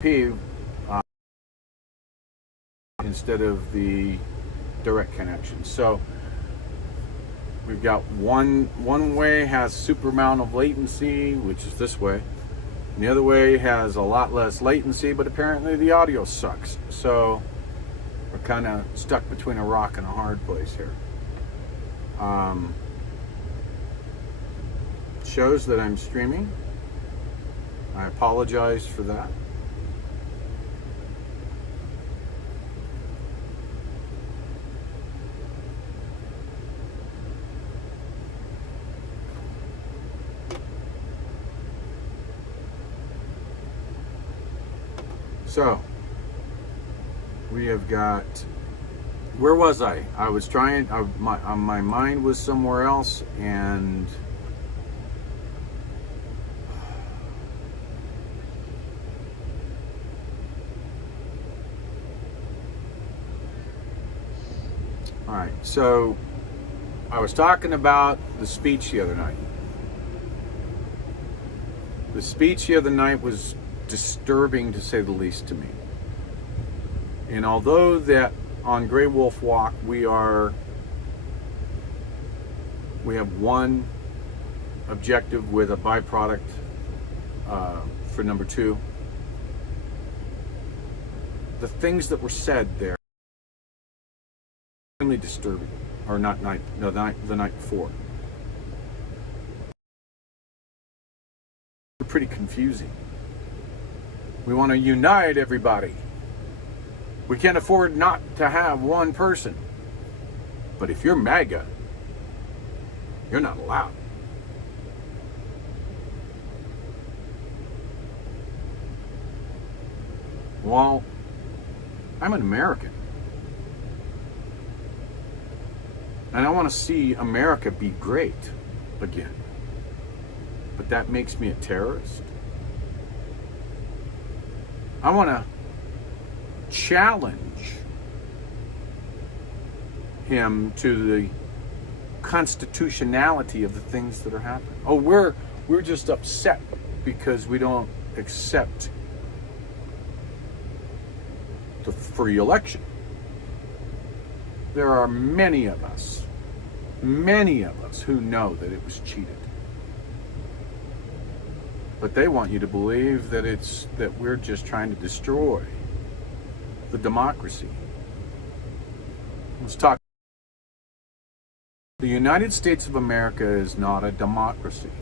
P instead of the direct connection. So we've got one way has super amount of latency, which is this way, and the other way has a lot less latency, but apparently the audio sucks. So we're kind of stuck between a rock and a hard place here. Shows that I'm streaming. I apologize for that. So we have got, where was I? I was trying, my mind was somewhere else, and all right, so I was talking about the speech the other night. The speech the other night was disturbing, to say the least, to me. And although that on Grey Wolf Walk we have one objective with a byproduct for number 2, the things that were said there are extremely disturbing. Or not night, no, the night before. They're pretty confusing. We want to unite everybody. We can't afford not to have one person. But if you're MAGA, you're not allowed. Well, I'm an American. And I want to see America be great again. But that makes me a terrorist? I want to challenge him to the constitutionality of the things that are happening. Oh, we're just upset because we don't accept the free election. There are many of us who know that it was cheated. But they want you to believe that we're just trying to destroy the democracy. Let's talk. The United States of America is not a democracy.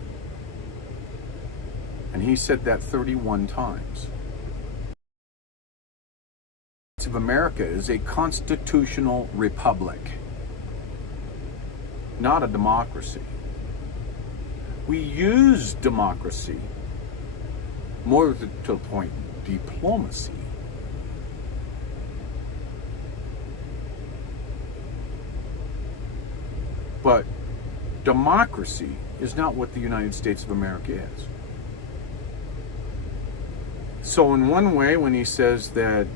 And he said that 31 times. The United States of America is a constitutional republic, not a democracy. We use democracy more to the point, diplomacy. But democracy is not what the United States of America is. So in one way, when he says that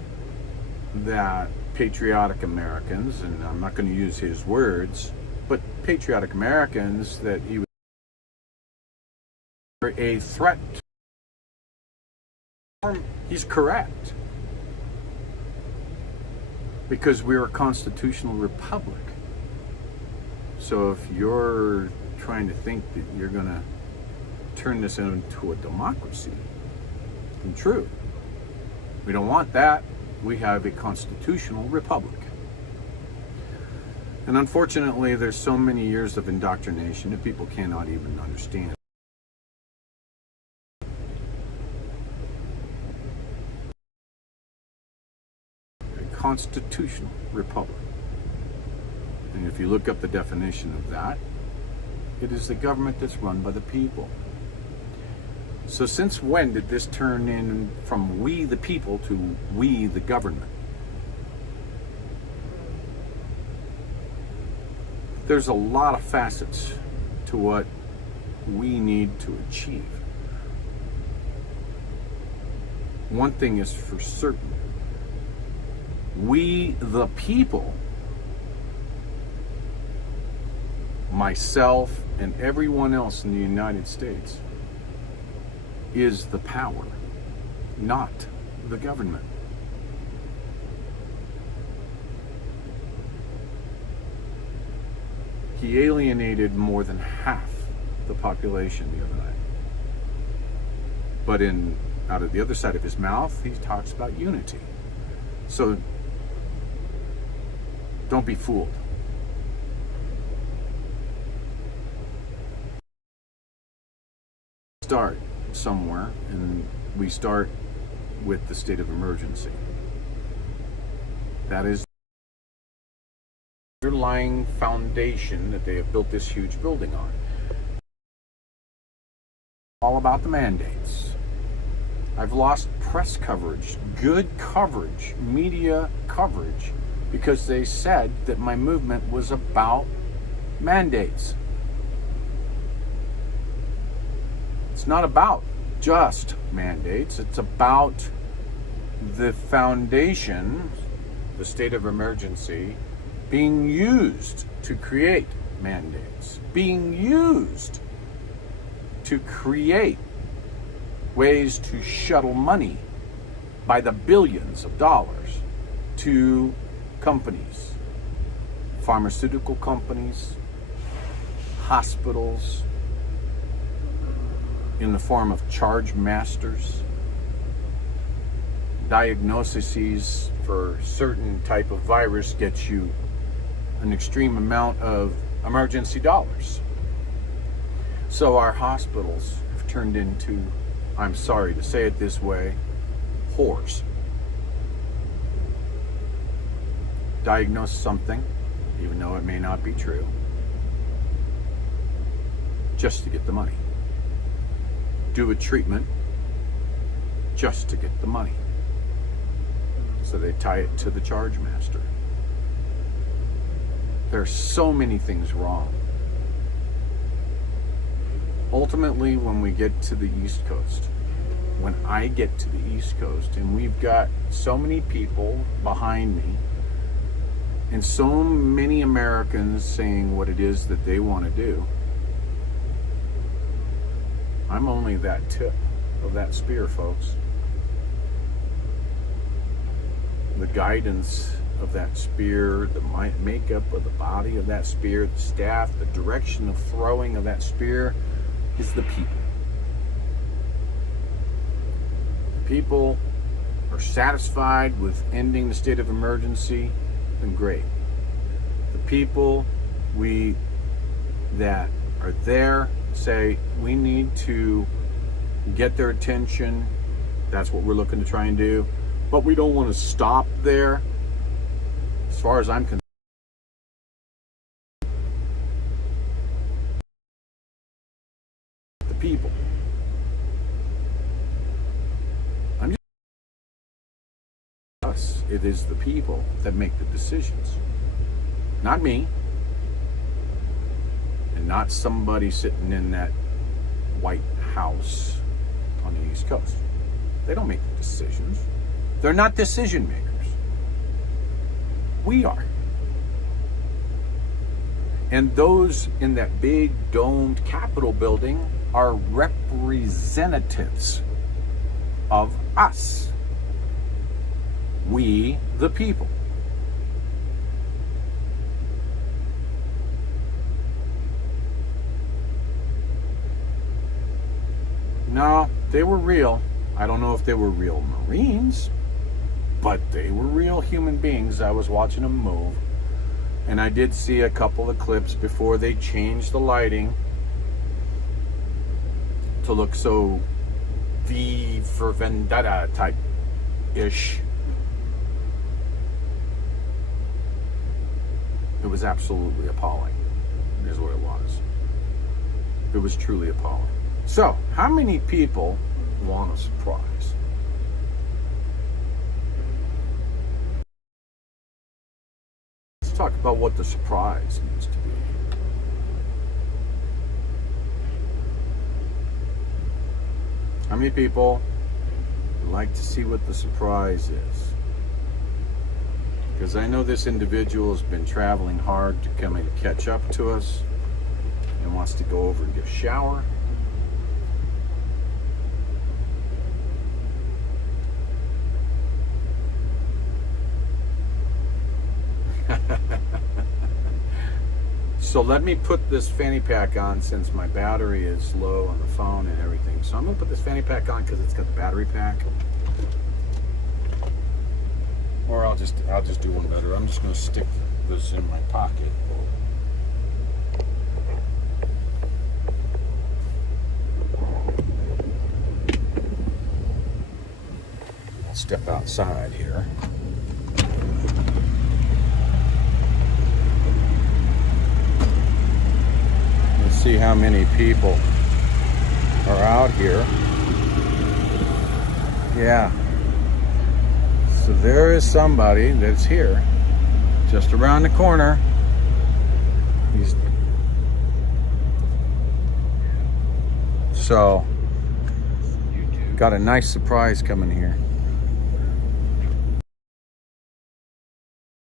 patriotic Americans, and I'm not going to use his words, but patriotic Americans, that he was a threat to, he's correct. Because we're a constitutional republic. So if you're trying to think that you're going to turn this into a democracy, then true. We don't want that. We have a constitutional republic. And unfortunately, there's so many years of indoctrination that people cannot even understand. Constitutional republic. And if you look up the definition of that, it is the government that's run by the people. So since when did this turn in from we the people to we the government? There's a lot of facets to what we need to achieve. One thing is for certain. We the people, myself and everyone else in the United States, is the power, not the government. He alienated more than half the population the other night. But out of the other side of his mouth, he talks about unity. So don't be fooled. Start somewhere, and we start with the state of emergency. That is the underlying foundation that they have built this huge building on. All about the mandates. I've lost press coverage, good coverage, media coverage, because they said that my movement was about mandates. It's not about just mandates. It's about the foundation, the state of emergency, being used to create mandates, being used to create ways to shuttle money by the billions of dollars to companies, pharmaceutical companies, hospitals, in the form of charge masters, diagnoses for certain type of virus gets you an extreme amount of emergency dollars. So our hospitals have turned into, I'm sorry to say it this way, whores. Diagnose something, even though it may not be true, just to get the money. Do a treatment just to get the money. So they tie it to the charge master. There are so many things wrong. Ultimately, when we get to the East Coast, when I get to the East Coast, and we've got so many people behind me, and so many Americans saying what it is that they want to do, I'm only that tip of that spear, folks. The guidance of that spear, the makeup of the body of that spear, the staff, the direction of throwing of that spear is the people. The people are satisfied with ending the state of emergency, then great. The people that are there say we need to get their attention. That's what we're looking to try and do. But we don't want to stop there. As far as I'm concerned, the people. It is the people that make the decisions. Not me. And not somebody sitting in that White House on the East Coast. They don't make the decisions. They're not decision makers. We are. And those in that big domed Capitol building are representatives of us. We, the people. No, they were real. I don't know if they were real Marines, but they were real human beings. I was watching them move. And I did see a couple of clips before they changed the lighting to look so V for Vendetta type-ish. It was absolutely appalling, is what it was. It was truly appalling. So, how many people want a surprise? Let's talk about what the surprise needs to be. How many people would like to see what the surprise is? Because I know this individual has been traveling hard to come and catch up to us and wants to go over and get a shower. So let me put this fanny pack on since my battery is low on the phone and everything. So I'm gonna put this fanny pack on because it's got the battery pack. Or I'll just do one better. I'm just gonna stick this in my pocket. I'll step outside here. Let's see how many people are out here. Yeah. So there is somebody that's here, just around the corner. So, got a nice surprise coming here.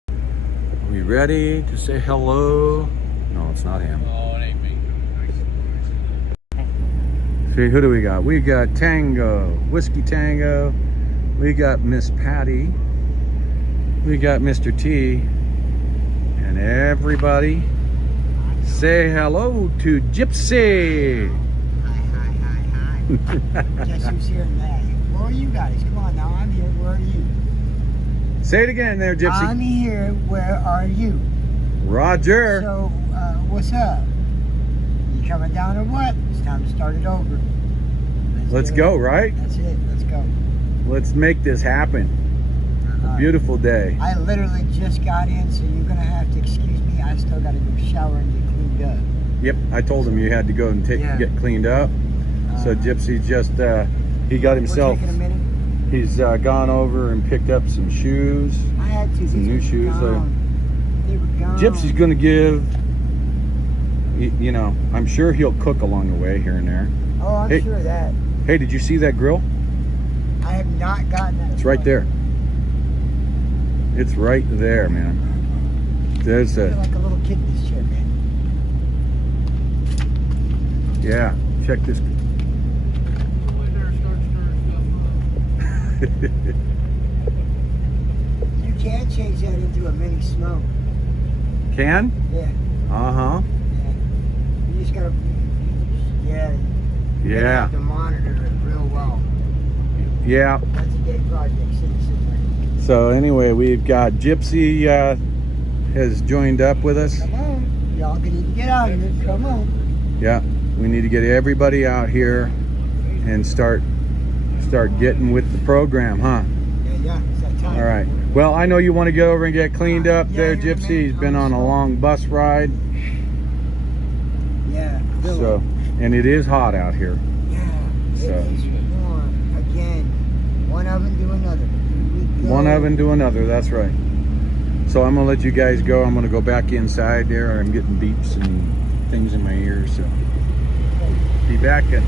Are we ready to say hello? No, it's not him. Oh, it ain't me. See, who do we got? We got Tango, Whiskey Tango. We got Miss Patty. We got Mr. T. And everybody say hello to Gypsy. Hi. Guess who's here today? Where are you guys? Come on now, I'm here. Where are you? Say it again there, Gypsy. I'm here. Where are you? Roger. So, what's up? You coming down or what? It's time to start it over. Let's go, right? That's it. Let's go. Let's make this happen. A beautiful day. I literally just got in, so you're going to have to excuse me. I still got to go shower and get cleaned up. Yep, I told him you had to go and get cleaned up. So Gypsy just, he got himself, we're taking a minute. He's gone over and picked up some shoes. I had to. Some new shoes. They were gone. Gypsy's going to give, you know, I'm sure he'll cook along the way here and there. Oh, I'm sure of that. Hey, did you see that grill? I have not gotten that. It's right there. It's right there, man. There's I feel like a little kid in this chair, man. Yeah, check this. You can change that into a mini smoke. Can? Yeah. Uh-huh. Yeah. You just gotta. Yeah. You Yeah. have to monitor it real well. Yeah. That's a big project. So anyway, we've got Gypsy has joined up with us. Come on, y'all need to get out here. Come on. Yeah, we need to get everybody out here and start getting with the program, huh? Yeah, it's that time. All right. Well, I know you want to get over and get cleaned up Yeah, there, you're the Gypsy. man. He's been on a long bus ride. Yeah. Really. So, and it is hot out here. Yeah. So. It is warm. Again, one oven to another. One oven to another, that's right. So I'm gonna let you guys go. I'm gonna go back inside there. I'm getting beeps and things in my ears, so be back in.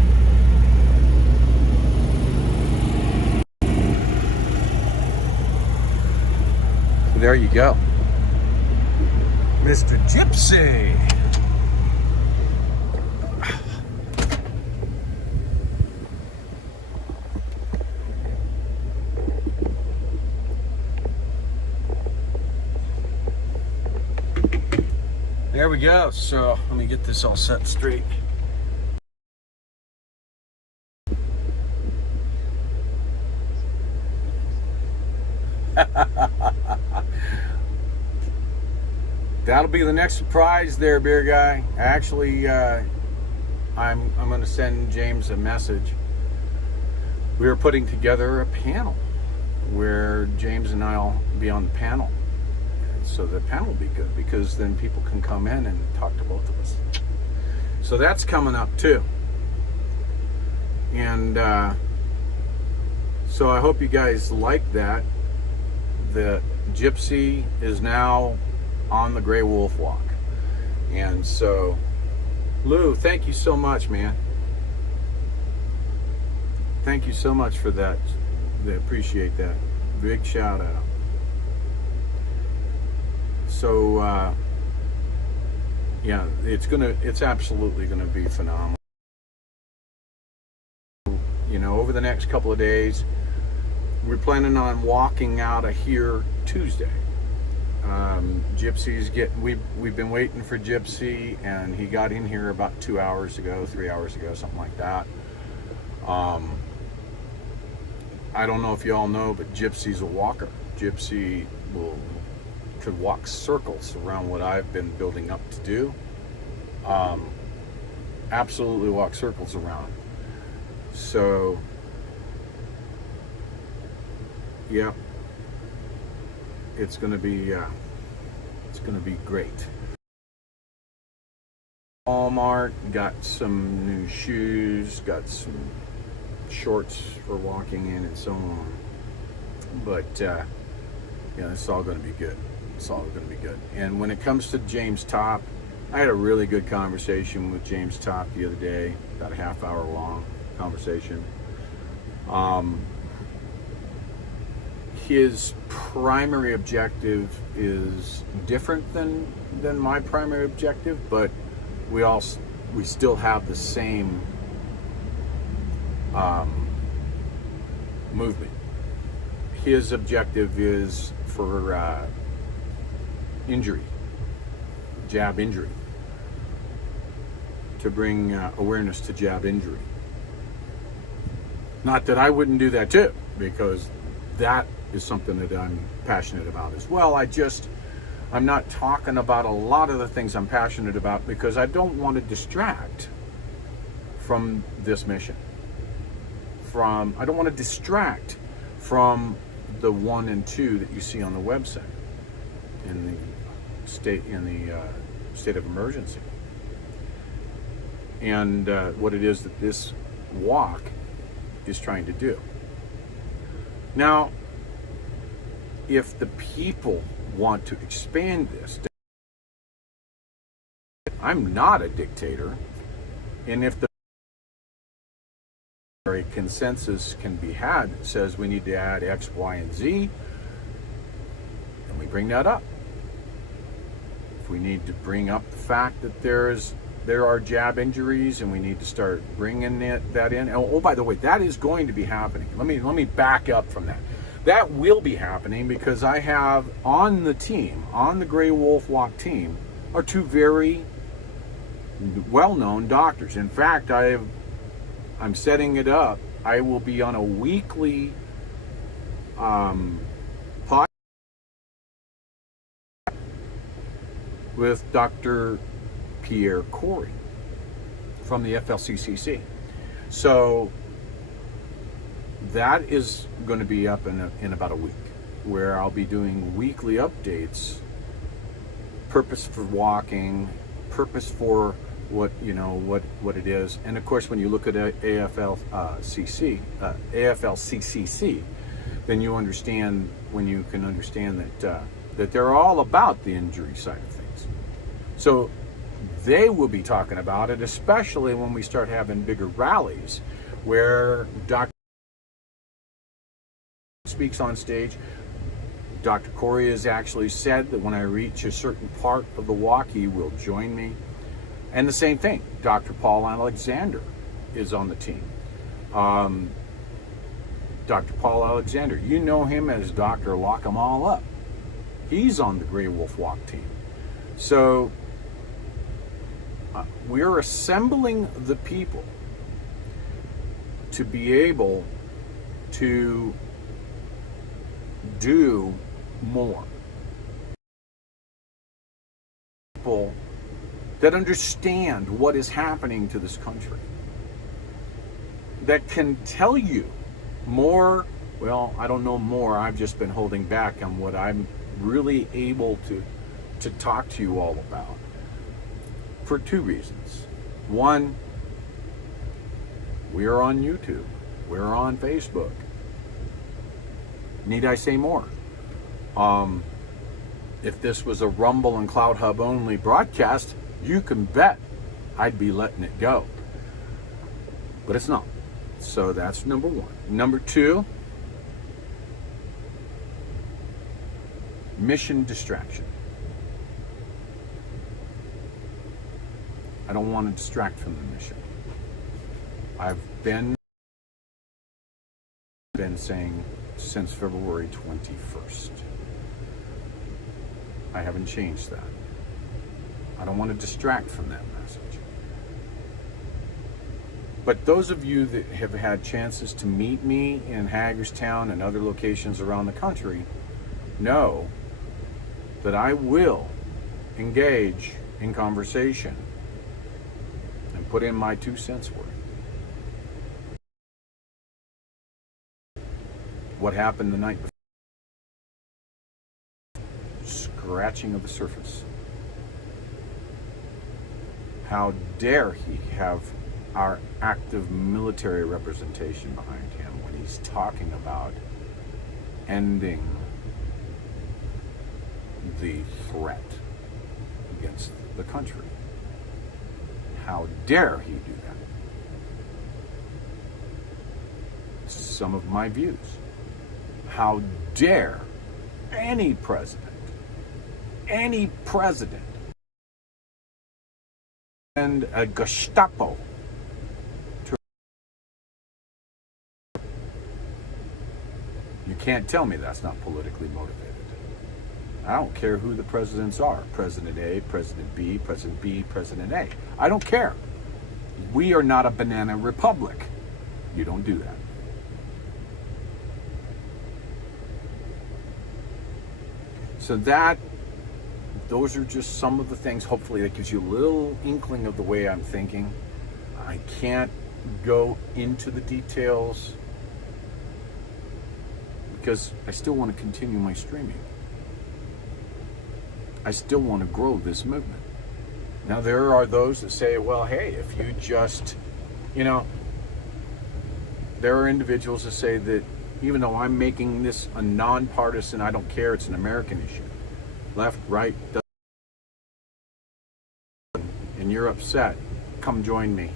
So there you go. Mr. Gypsy. There we go. So let me get this all set straight. That'll be the next surprise there, beer guy. Actually, I'm going to send James a message. We are putting together a panel where James and I'll be on the panel. So the panel will be good because then people can come in and talk to both of us. So that's coming up too. And so I hope you guys like that. The Gypsy is now on the Grey Wolf Walk. And so, Lou, thank you so much, man. Thank you so much for that. I appreciate that. Big shout out. So, yeah, it's absolutely gonna be phenomenal. You know, over the next couple of days, we're planning on walking out of here Tuesday. Gypsy's we've been waiting for Gypsy, and he got in here about 2 hours ago, 3 hours ago, something like that. I don't know if you all know, but Gypsy's a walker. Gypsy could walk circles around what I've been building up to do. Absolutely walk circles around. So, yeah, it's gonna be great. Walmart, got some new shoes, got some shorts for walking in and so on. But yeah, it's all going to be good. It's all going to be good. And when it comes to James Top, I had a really good conversation with James Top the other day, about a half-hour long conversation. His primary objective is different than my primary objective, but we still have the same movement. His objective is for injury, jab injury, to bring awareness to jab injury. Not that I wouldn't do that too, because that is something that I'm passionate about as well. I'm not talking about a lot of the things I'm passionate about because I don't want to distract from this mission. I don't want to distract from the 1 and 2 that you see on the website in the state of emergency, and what it is that this walk is trying to do. Now, if the people want to expand this, I'm not a dictator, and if the consensus can be had that says we need to add X, Y, and Z, then we bring that up. If we need to bring up the fact that there are jab injuries and we need to start bringing that in. Oh, by the way, that is going to be happening. Let me back up from that. That will be happening because I have on the team, on the Grey Wolf Walk team, are 2 very well-known doctors. In fact, I'm setting it up. I will be on a weekly podcast with Dr. Pierre Corey from the FLCCC. So that is going to be up in about a week, where I'll be doing weekly updates, purpose for walking, purpose for what it is. And of course, when you look at AFLCCC, then you understand that they're all about the injury side of things. So they will be talking about it, especially when we start having bigger rallies where Dr. speaks on stage. Dr. Corey has actually said that when I reach a certain part of the walk, he will join me. And the same thing, Dr. Paul Alexander is on the team. Dr. Paul Alexander, you know him as Dr. Lock 'em All Up. He's on the Grey Wolf Walk team. So we're assembling the people to be able to do more. People that understand what is happening to this country, that can tell you more. Well, I don't know more. I've just been holding back on what I'm really able to talk to you all about for 2 reasons. One, we're on YouTube. We're on Facebook. Need I say more? If this was a Rumble and Cloud Hub only broadcast, you can bet I'd be letting it go. But it's not. So that's number 1. Number 2, mission distraction. I don't want to distract from the mission. I've been saying since February 21st. I haven't changed that. I don't want to distract from that message. But those of you that have had chances to meet me in Hagerstown and other locations around the country know that I will engage in conversation and put in my 2 cents worth. What happened the night before? Scratching of the surface. How dare he have our active military representation behind him when he's talking about ending the threat against the country. How dare he do that? Some of my views. How dare any president and a Gestapo to... You can't tell me that's not politically motivated. I don't care who the presidents are. President A, President B, President A. I don't care. We are not a banana republic. You don't do that. So those are just some of the things, hopefully that gives you a little inkling of the way I'm thinking. I can't go into the details because I still want to continue my streaming. I still want to grow this movement. Now there are those that say, well, hey, if you just, there are individuals that say that even though I'm making this a nonpartisan, I don't care, it's an American issue. Left, right, and you're upset, come join me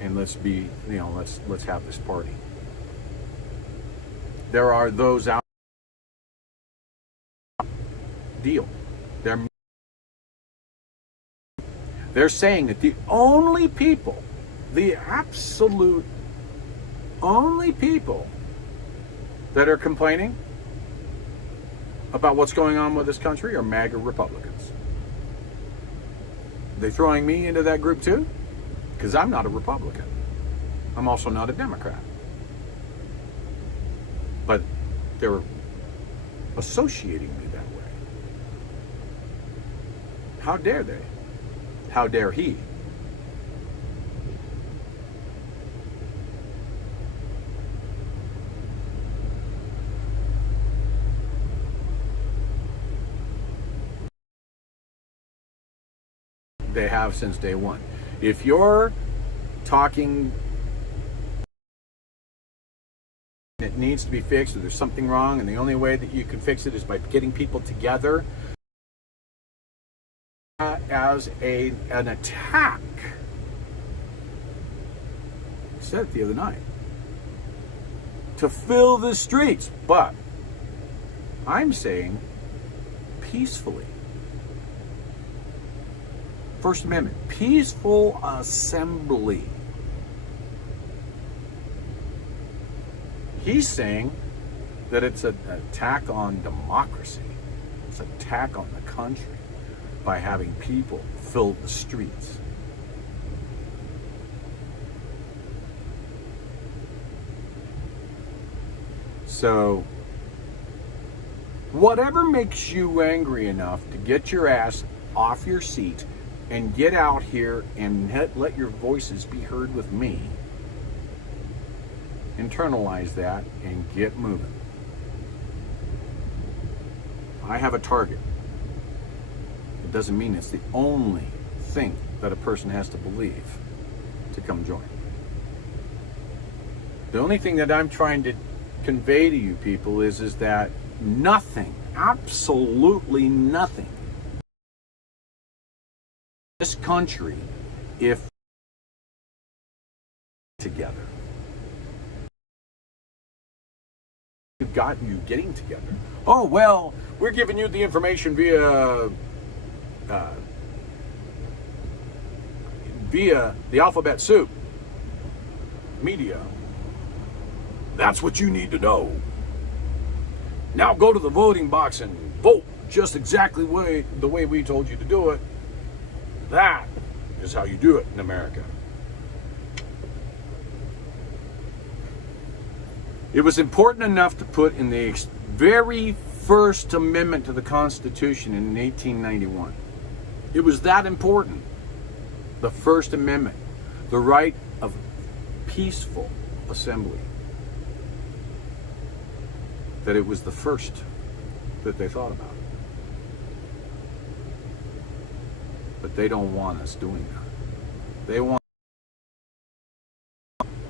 and let's be, let's have this party. There are those out deal. They're saying that the only people, the absolute only people that are complaining about what's going on with this country are MAGA Republicans. They throwing me into that group too? Because I'm not a Republican. I'm also not a Democrat. But they're associating me that way. How dare they? How dare he? They have since day one. If you're talking it needs to be fixed or there's something wrong and the only way that you can fix it is by getting people together as an attack. I said it the other night. To fill the streets. But I'm saying peacefully. First Amendment, peaceful assembly. He's saying that it's an attack on democracy. It's an attack on the country by having people fill the streets. So, whatever makes you angry enough to get your ass off your seat and get out here and let your voices be heard with me, internalize that and get moving. I have a target. It doesn't mean it's the only thing that a person has to believe to come join. The only thing that I'm trying to convey to you people is that nothing, absolutely nothing, this country, if together. We've got you getting together. Oh, well, we're giving you the information via the alphabet soup media. That's what you need to know. Now go to the voting box and vote just exactly the way we told you to do it. That is how you do it in America. It was important enough to put in the very first amendment to the Constitution in 1891. It was that important. The First Amendment, the right of peaceful assembly, that it was the first that they thought about. But they don't want us doing that. They want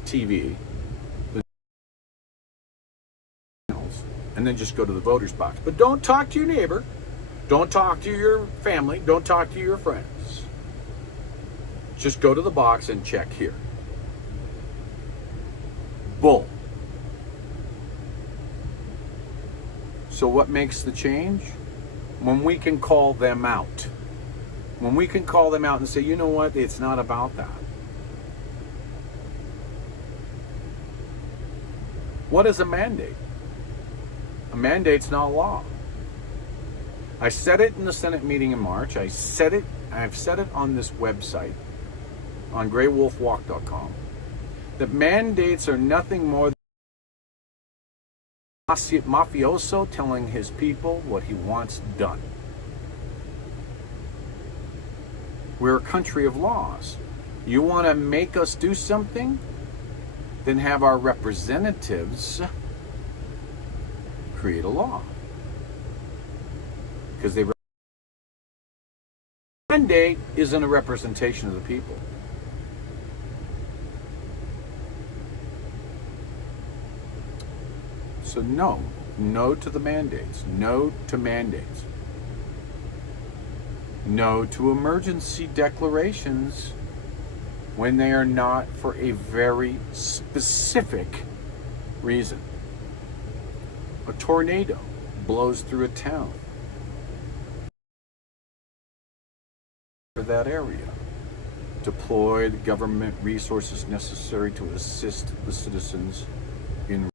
TV, and then just go to the voter's box. But don't talk to your neighbor, don't talk to your family, don't talk to your friends. Just go to the box and check here. Bull. So what makes the change? When we can call them out. When we can call them out and say, you know what, it's not about that. What is a mandate? A mandate's not law. I said it in the Senate meeting in March. I've said it on this website, on GreyWolfRon.com, that mandates are nothing more than a mafioso telling his people what he wants done. We're a country of laws. You want to make us do something? Then have our representatives create a law. Because the mandate isn't a representation of the people. So no to the mandates, no to mandates. No to emergency declarations when they are not for a very specific reason. A tornado blows through a town for that area. Deploy the government resources necessary to assist the citizens in.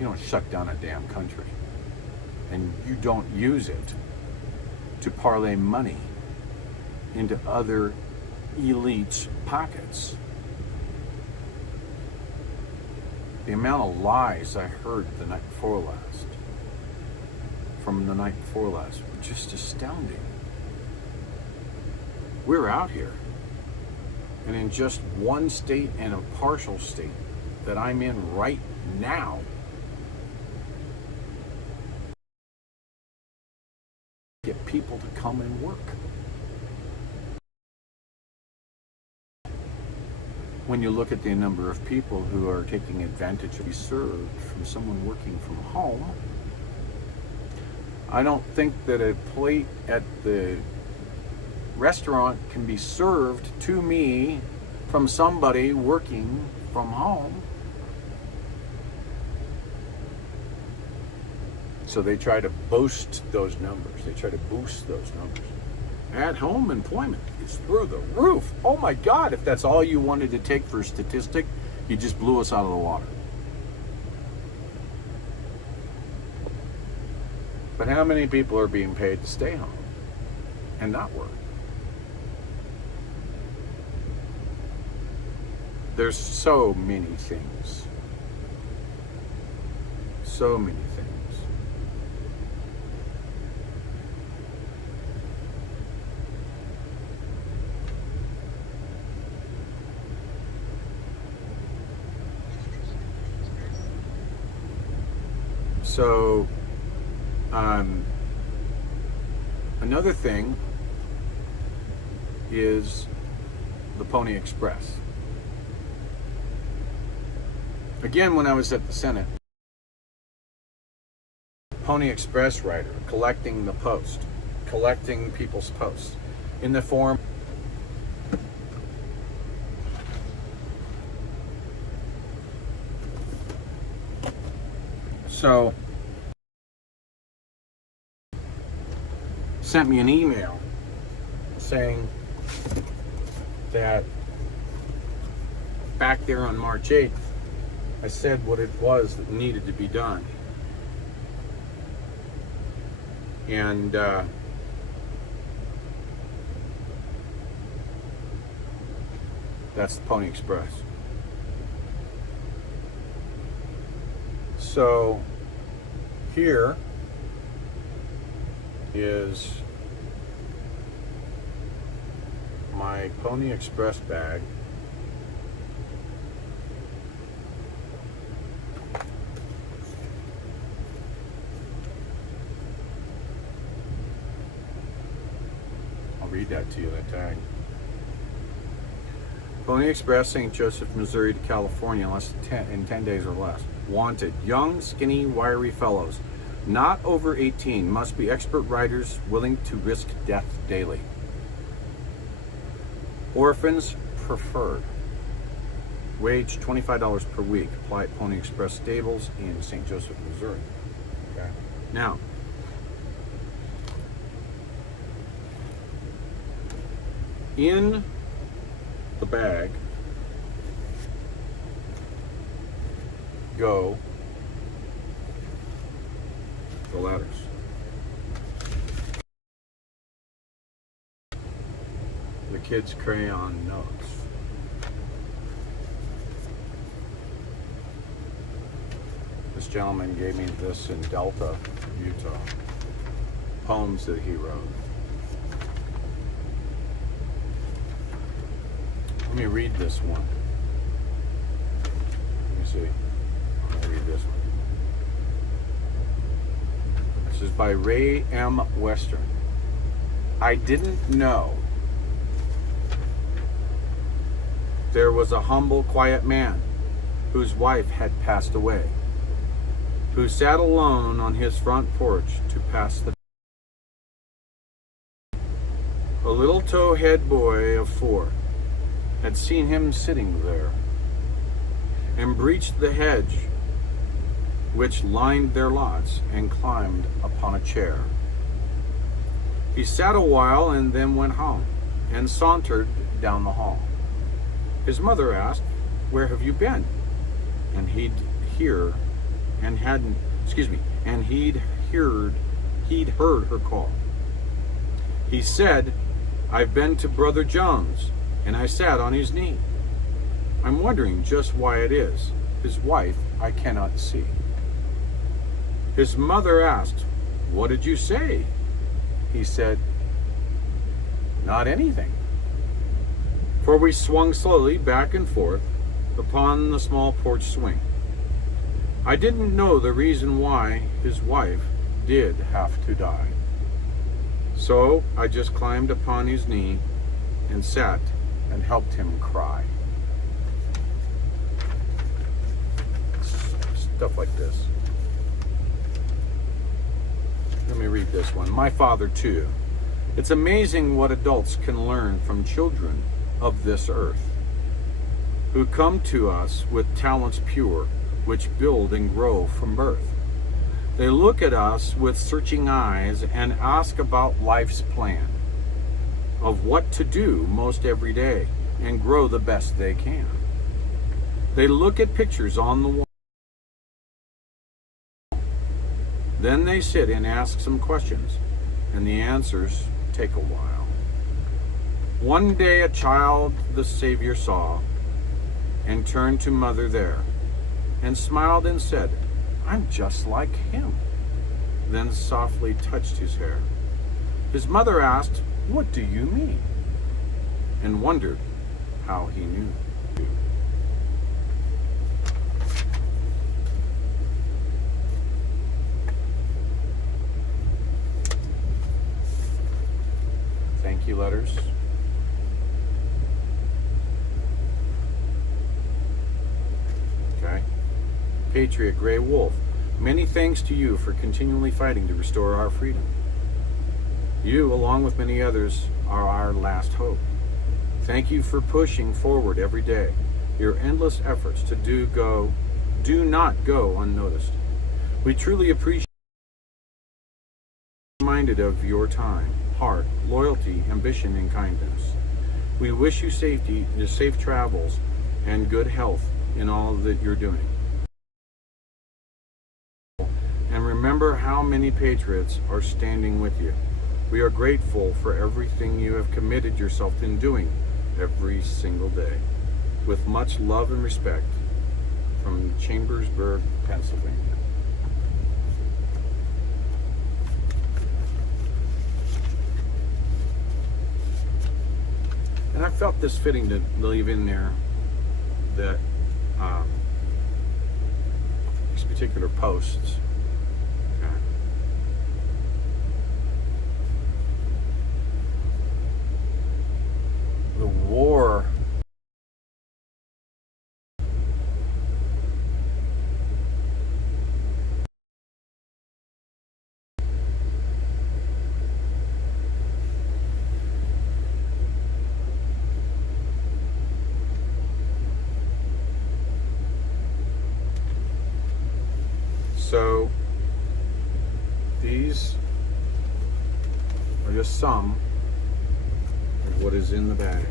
You don't shut down a damn country, and you don't use it to parlay money into other elites' pockets. The amount of lies I heard the night before last, were just astounding. We're out here, and in just one state and a partial state that I'm in right now, get people to come and work. When you look at the number of people who are taking advantage of be served from someone working from home, I don't think that a plate at the restaurant can be served to me from somebody working from home. So they try to boost those numbers. At-home employment is through the roof. Oh my God, if that's all you wanted to take for a statistic, you just blew us out of the water. But how many people are being paid to stay home and not work? There's so many things. So many things. So, another thing is the Pony Express. Again, when I was at the Senate, Pony Express rider collecting the post, collecting people's posts in the form so sent me an email saying that back there on March 8th I said what it was that needed to be done. And that's the Pony Express. So here is my Pony Express bag. I'll read that to you, that tag. Pony Express, St. Joseph, Missouri to California in 10 days or less. Wanted, young, skinny, wiry fellows, not over 18, must be expert riders willing to risk death daily. Orphans preferred. Wage $25 per week. Apply at Pony Express Stables in St. Joseph, Missouri. Okay. Now, in the bag go the letters. The kids' crayon notes. This gentleman gave me this in Delta, Utah. Poems that he wrote. Let me read this one. Let me see. Let me read this one. This is by Ray M. Western. I didn't know there was a humble, quiet man whose wife had passed away, who sat alone on his front porch to pass the A little towhead boy of 4 had seen him sitting there, and breached the hedge which lined their lots, and climbed upon a chair. He sat a while and then went home, and sauntered down the hall. His mother asked, "Where have you been?" And he'd heard her call. He said, "I've been to Brother Jones," and I sat on his knee. I'm wondering just why it is. His wife I cannot see. His mother asked, "What did you say?" He said, "Not anything." For we swung slowly back and forth upon the small porch swing. I didn't know the reason why his wife did have to die. So I just climbed upon his knee and sat and helped him cry. Stuff like this. Let me read this one. My father, too. It's amazing what adults can learn from children of this earth, who come to us with talents pure, which build and grow from birth. They look at us with searching eyes and ask about life's plan, of what to do most every day, and grow the best they can. They look at pictures on the wall. Then they sit and ask some questions, and the answers take a while. One day a child the Savior saw, and turned to mother there, and smiled and said, "I'm just like him." Then softly touched his hair. His mother asked, "What do you mean?" And wondered how he knew. Thank you letters. Okay. Patriot Grey Wolf, many thanks to you for continually fighting to restore our freedom. You, along with many others, are our last hope. Thank you for pushing forward every day. Your endless efforts to do not go unnoticed. We truly appreciate reminded of your time, heart, loyalty, ambition, and kindness. We wish you safety, safe travels, and good health in all that you're doing. Remember how many patriots are standing with you. We are grateful for everything you have committed yourself in doing every single day. With much love and respect, from Chambersburg, Pennsylvania. And I felt this fitting to leave in there that these particular posts. Okay. The war So these are just some of what is in the bag.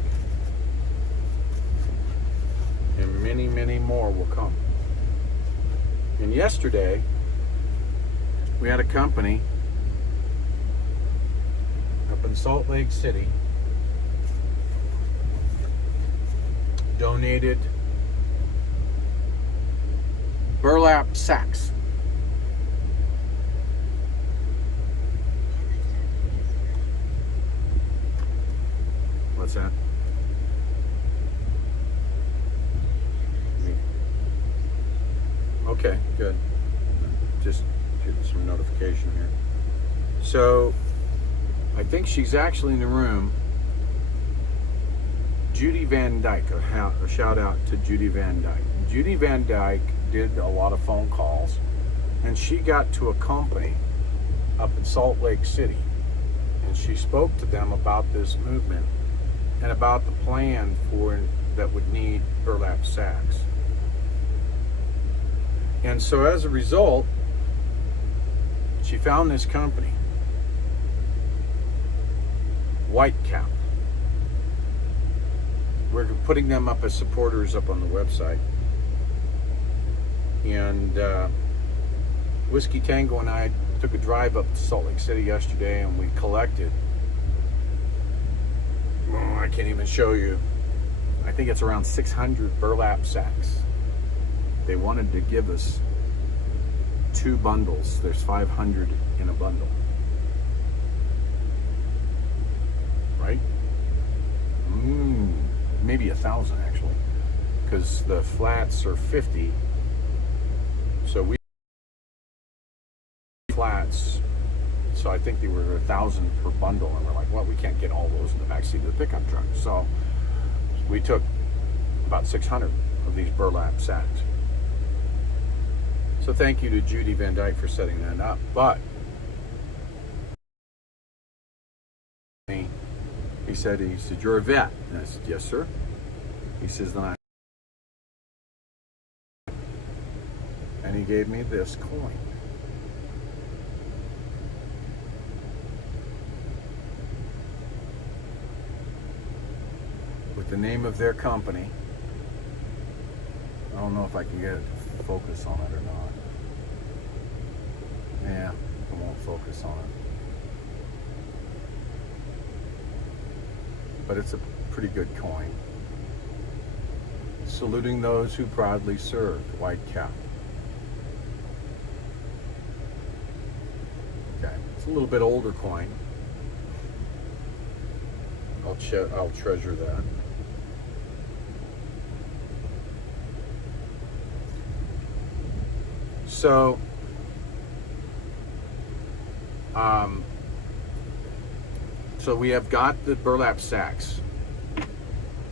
And many, many more will come. And yesterday, we had a company up in Salt Lake City donated burlap sacks. What's that? Okay, good. Just getting some notification here. So, I think she's actually in the room. Judy Van Dyke, a shout out to Judy Van Dyke. Judy Van Dyke did a lot of phone calls, and she got to a company up in Salt Lake City, and she spoke to them about this movement and about the plan for that would need burlap sacks. And so as a result, she found this company, Whitecap. We're putting them up as supporters up on the website. And Whiskey Tango and I took a drive up to Salt Lake City yesterday, and we collected, I can't even show you, I think it's around 600 burlap sacks. They wanted to give us 2 bundles. There's 500 in a bundle. Right? Maybe 1,000 actually, because the flats are 50. So we flats. So I think they were 1,000 per bundle, and we're like, well, we can't get all those in the backseat of the pickup truck. So we took about 600 of these burlap sacks. So thank you to Judy Van Dyke for setting that up. But he said, you're a vet. And I said, yes, sir. He says, then and he gave me this coin. With the name of their company. I don't know if I can get it to focus on it or not. Yeah, it won't focus on it. But it's a pretty good coin. Saluting those who proudly serve, Whitecap. Okay, it's a little bit older coin. I'll treasure that. So, so we have got the burlap sacks,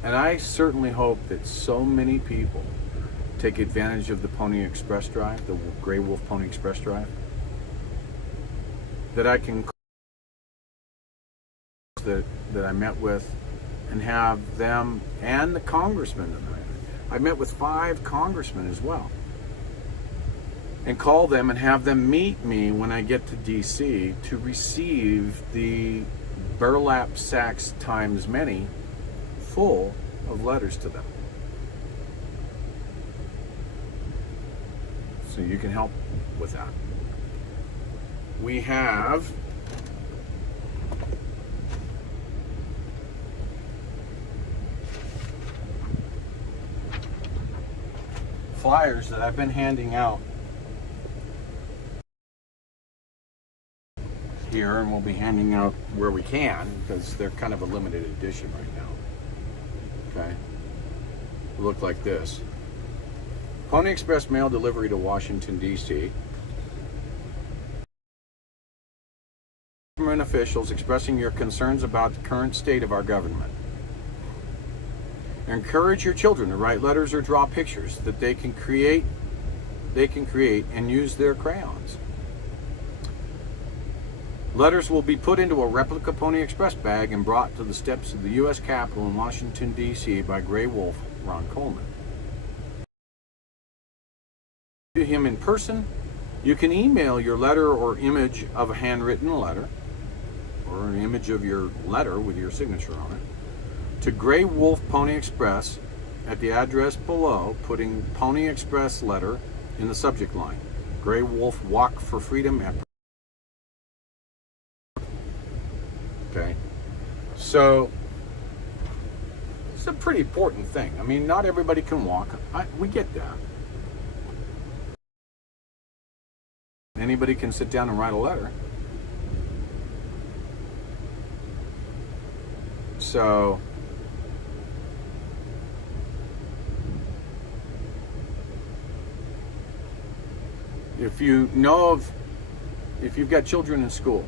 and I certainly hope that so many people take advantage of the Pony Express Drive, the Grey Wolf Pony Express Drive, that I can that I met with and have them, and the congressman that I met with 5 congressmen as well, and call them and have them meet me when I get to DC to receive the burlap sacks times many full of letters to them. So you can help with that. we have flyers that I've been handing out here, and we'll be handing out where we can because they're kind of a limited edition right now. Okay, look like this. Pony Express mail delivery to Washington, D.C. Government officials expressing your concerns about the current state of our government. Encourage your children to write letters or draw pictures that they can create and use their crayons. Letters will be put into a replica Pony Express bag and brought to the steps of the U.S. Capitol in Washington, D.C. by GreyWolfRon Coleman. To him in person, you can email your letter or image of a handwritten letter, or an image of your letter with your signature on it, to Grey Wolf Pony Express at the address below, putting Pony Express letter in the subject line. Grey Wolf Walk for Freedom at... Okay, so it's a pretty important thing. I mean, not everybody can walk. We get that. Anybody can sit down and write a letter. So if you know of, if you've got children in school,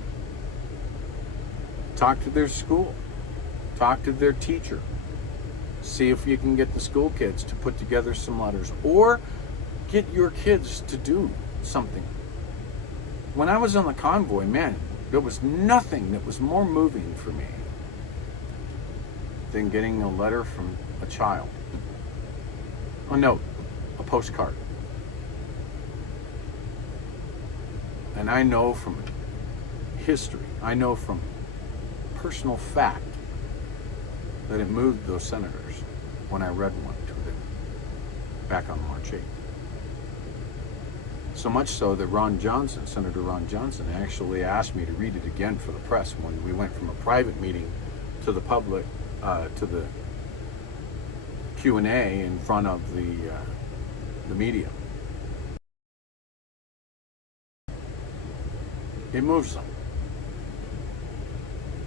talk to their school, talk to their teacher, see if you can get the school kids to put together some letters, or get your kids to do something. When I was on the convoy, man, there was nothing that was more moving for me than getting a letter from a child, a note, a postcard. And I know from history, I know from personal fact that it moved those senators when I read one to them back on March 8th. So much so that Senator Ron Johnson actually asked me to read it again for the press when we went from a private meeting to the public, to the Q&A in front of the media. It moves them.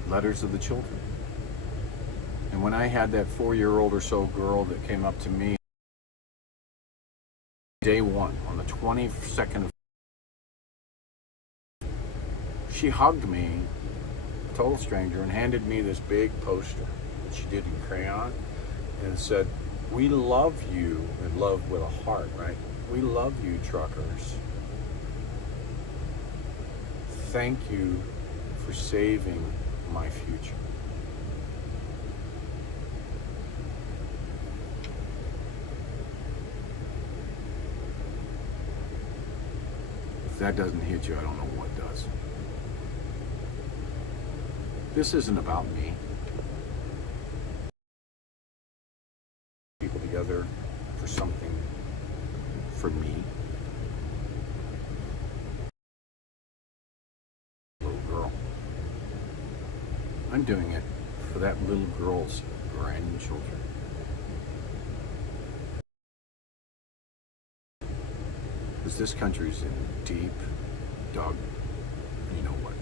Letters of the children. And when I had that 4-year-old or so girl that came up to me day one, on the 22nd of, she hugged me, a total stranger, and handed me this big poster that she did in crayon, and said, "We love you," and love with a heart, right? "We love you, truckers. Thank you for saving my future." If that doesn't hit you, I don't know what does. This isn't about me. People together for something for me. Little girl. I'm doing it for that little girl's grandchildren. Because this country's in deep, dog, you know what.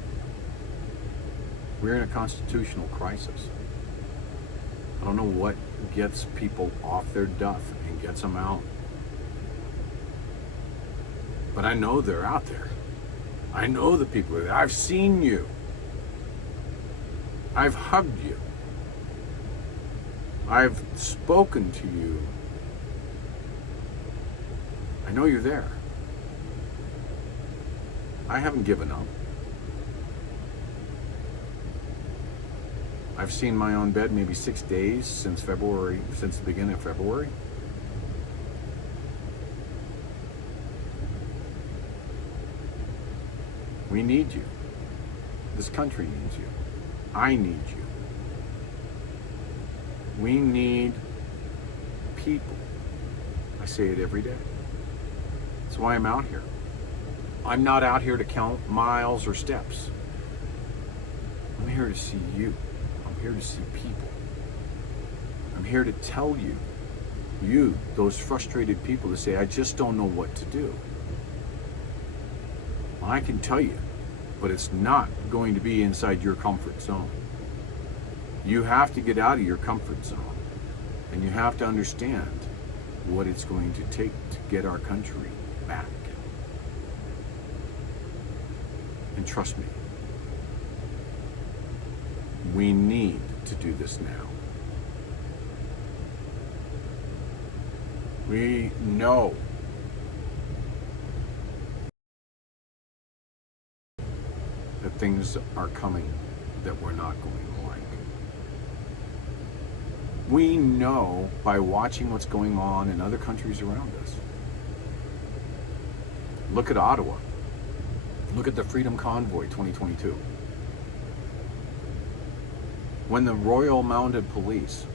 We're in a constitutional crisis. I don't know what gets people off their duff and gets them out. But I know they're out there. I know the people are there. I've seen you. I've hugged you. I've spoken to you. I know you're there. I haven't given up. I've seen my own bed maybe 6 days since February, since the beginning of February. We need you. This country needs you. I need you. We need people. I say it every day. That's why I'm out here. I'm not out here to count miles or steps. I'm here to see you. I'm here to see people. I'm here to tell you, those frustrated people that say, I just don't know what to do. Well, I can tell you, but it's not going to be inside your comfort zone. You have to get out of your comfort zone, and you have to understand what it's going to take to get our country back. And trust me, we need to do this now. We know that things are coming that we're not going to like. We know by watching what's going on in other countries around us. Look at Ottawa. Look at the Freedom Convoy 2022. When the Royal Mounted Police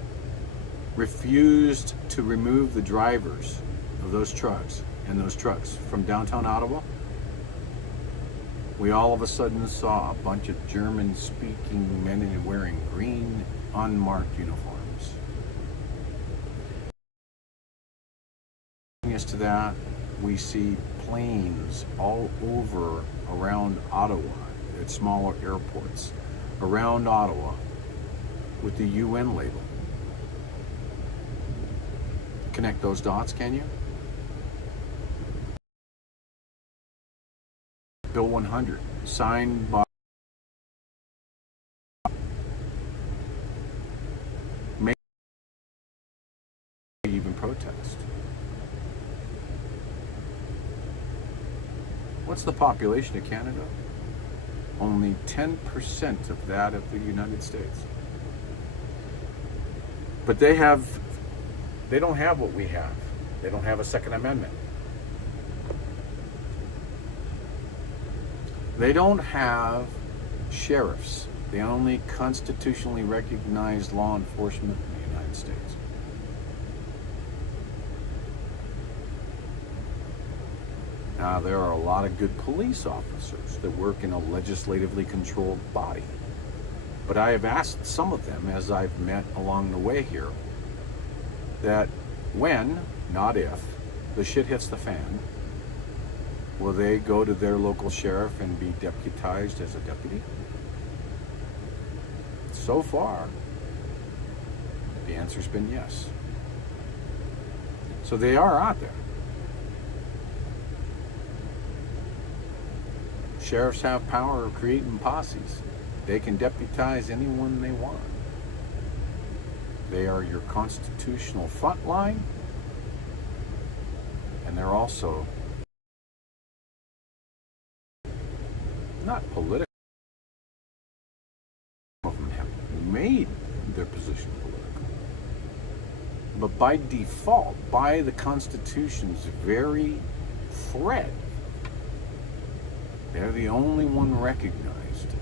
refused to remove the drivers of those trucks from downtown Ottawa, we all of a sudden saw a bunch of German-speaking men in wearing green, unmarked uniforms. As to that, we see planes all over around Ottawa, at smaller airports, around Ottawa, with the UN label. Connect those dots, can you? Bill 100, signed by may even protest. What's the population of Canada? Only 10% of that of the United States. But they don't have what we have. They don't have a Second Amendment. They don't have sheriffs, the only constitutionally recognized law enforcement in the United States. Now, there are a lot of good police officers that work in a legislatively controlled body. But I have asked some of them, as I've met along the way here, that when, not if, the shit hits the fan, will they go to their local sheriff and be deputized as a deputy? So far, the answer's been yes. So they are out there. Sheriffs have power of creating posses. They can deputize anyone they want. They are your constitutional front line, and they're also not political. Some of them have made their position political. But by default, by the Constitution's very thread, they're the only one recognized.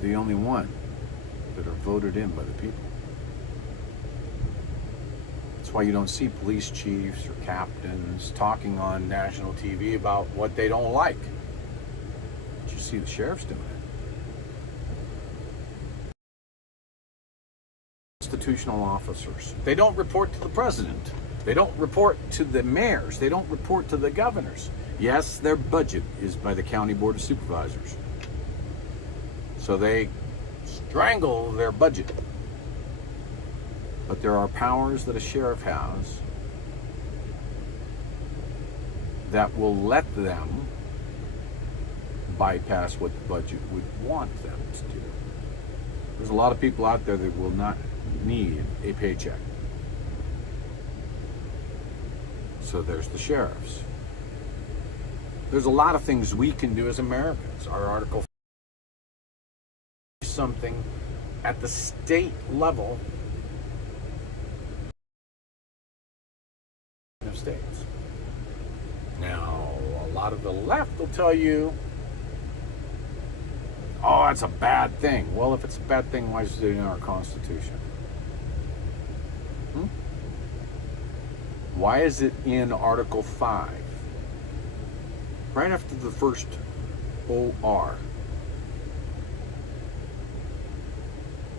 The only one that are voted in by the people. That's why you don't see police chiefs or captains talking on national TV about what they don't like. But you see the sheriffs doing it. Constitutional officers. They don't report to the president. They don't report to the mayors. They don't report to the governors. Yes, their budget is by the County Board of Supervisors. So they strangle their budget. But there are powers that a sheriff has that will let them bypass what the budget would want them to do. There's a lot of people out there that will not need a paycheck. So there's the sheriffs. There's a lot of things we can do as Americans. Our Article something at the state level of states. Now, a lot of the left will tell you, oh, that's a bad thing. Well, if it's a bad thing, why is it in our Constitution? Why is it in Article 5? right after the first O-R.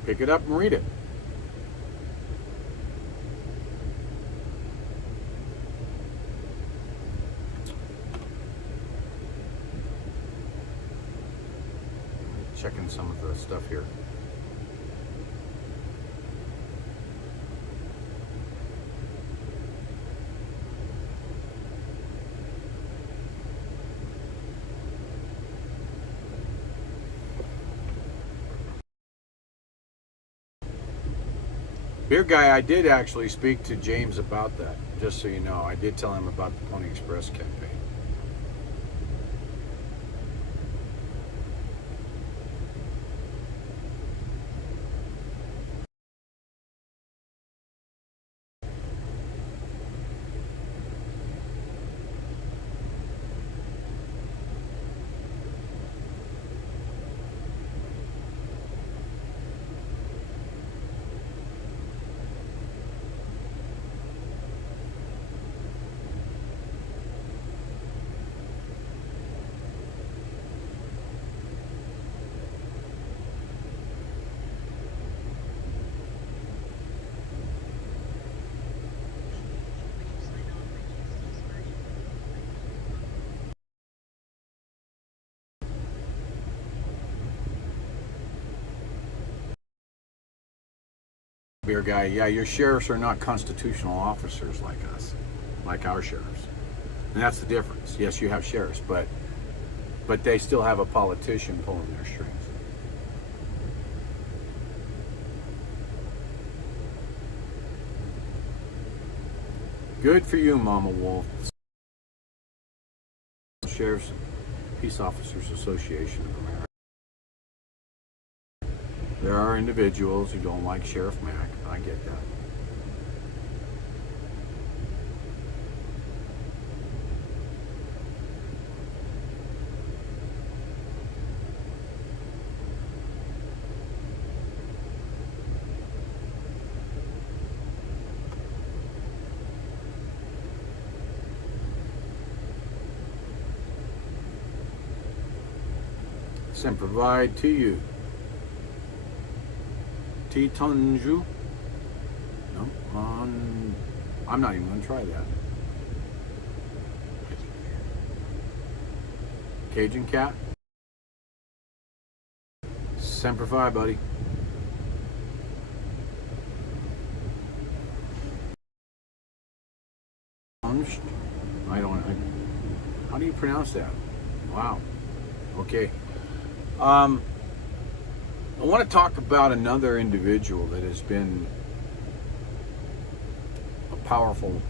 Pick it up and read it. Checking some of the stuff here. Beer Guy, I did actually speak to James about that, just so you know. I did tell him about the Pony Express campaign. Beer Guy, yeah, your sheriffs are not constitutional officers like us, like our sheriffs. And that's the difference. Yes, you have sheriffs, but they still have a politician pulling their strings. Good for you, Mama Wolf. Sheriffs and Peace Officers Association of America. There are individuals who don't like Sheriff Mack. I get that. And provide to you. Titanju? No, I'm not even going to try that. Cajun Cat? Semper Fi, buddy. How do you pronounce that? Wow. Okay. I want to talk about another individual that has been a powerful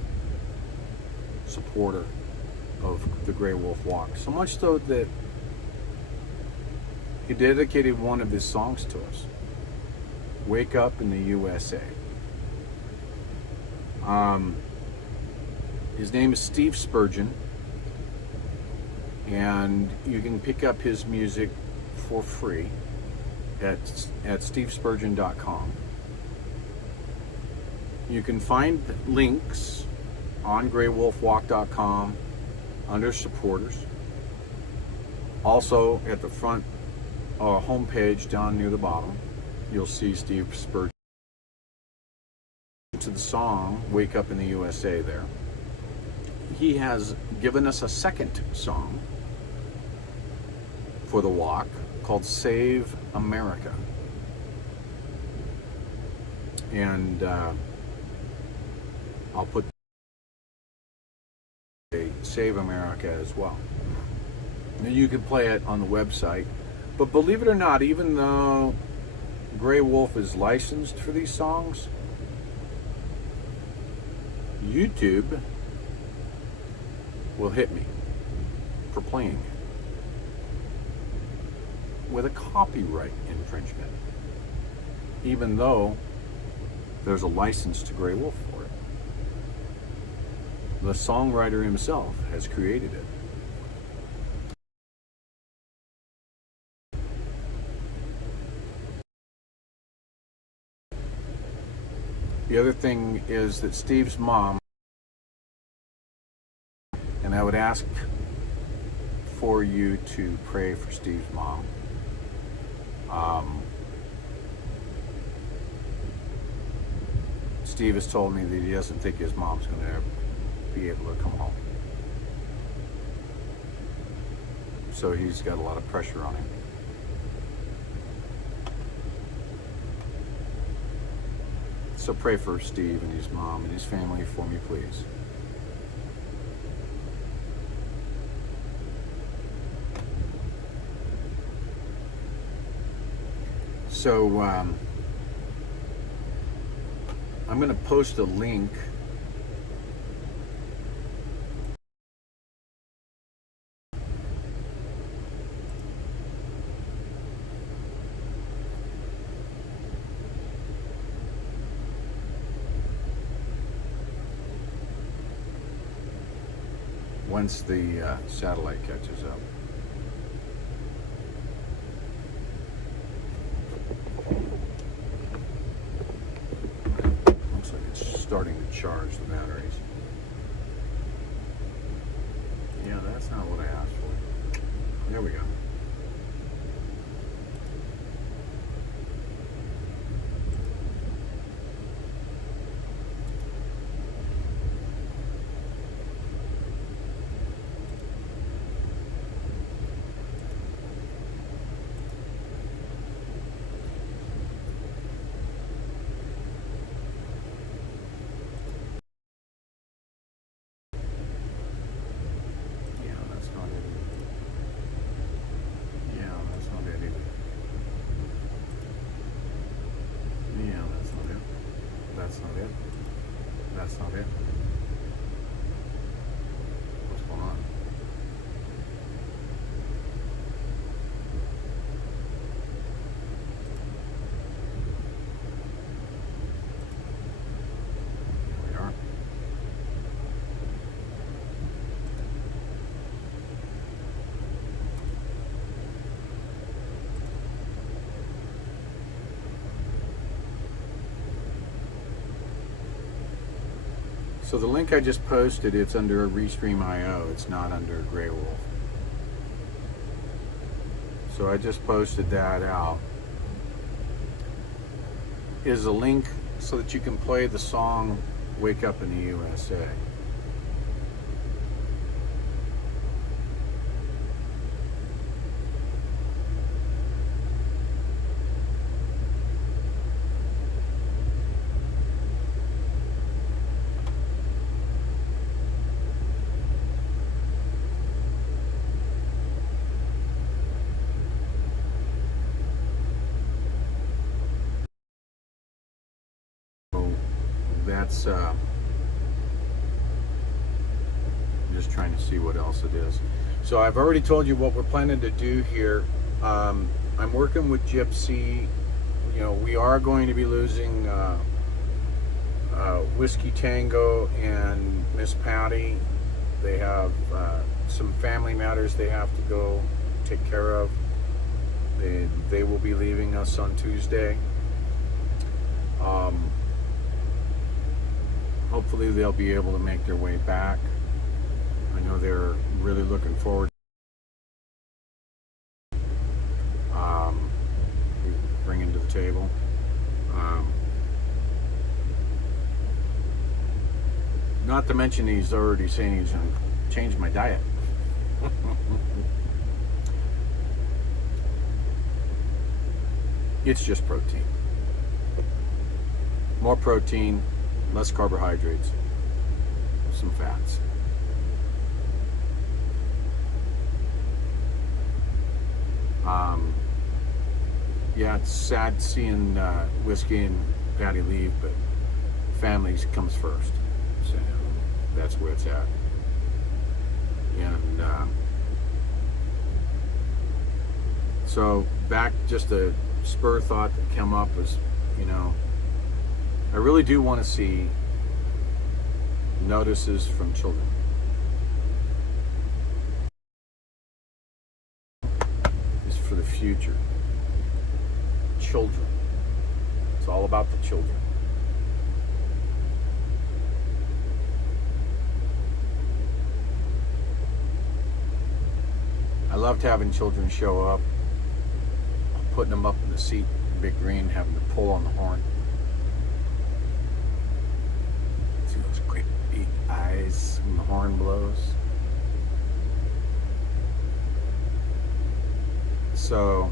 supporter of the Grey Wolf Walk. So much so that he dedicated one of his songs to us. Wake Up in the USA. His name is Steve Spurgeon. And you can pick up his music for free at stevespurgeon.com. You can find links on GreyWolfWalk.com under supporters. Also at the front homepage down near the bottom, you'll see Steve Spurgeon to the song Wake Up in the USA there. He has given us a second song for the walk called Save America. And I'll put Save America as well. And you can play it on the website. But believe it or not, even though Grey Wolf is licensed for these songs, YouTube will hit me for playing it with a copyright infringement, even though there's a license to Grey Wolf for it. The songwriter himself has created it. The other thing is that Steve's mom, and I would ask for you to pray for Steve's mom. Steve has told me that he doesn't think his mom's going to be able to come home. So he's got a lot of pressure on him. So pray for Steve and his mom and his family for me, please. So I'm going to post a link once the satellite catches up. Looks like it's starting to charge the batteries. Yeah, that's not what I asked for. There we go. That's not it. What's going on? Here we are. So the link I just posted, it's under Restream.io. It's not under GreyWolf. So I just posted that out. Is a link so that you can play the song "Wake Up in the USA." That's I'm just trying to see what else it is. So I've already told you what we're planning to do here. I'm working with Gypsy. You know, we are going to be losing Whiskey Tango and Miss Patty. They have some family matters they have to go take care of. They will be leaving us on Tuesday. Hopefully they'll be able to make their way back. I know they're really looking forward bringing to the table. Not to mention he's already saying he's going to change my diet. It's just protein. More protein, less carbohydrates, some fats. Yeah, it's sad seeing Whiskey and Patty leave, but family comes first. So that's where it's at. And so back, just a spur thought that came up was, you know, I really do want to see notices from children. It's for the future. Children. It's all about the children. I loved having children show up, putting them up in the seat, big green, having to pull on the horn. See those great big eyes when the horn blows. So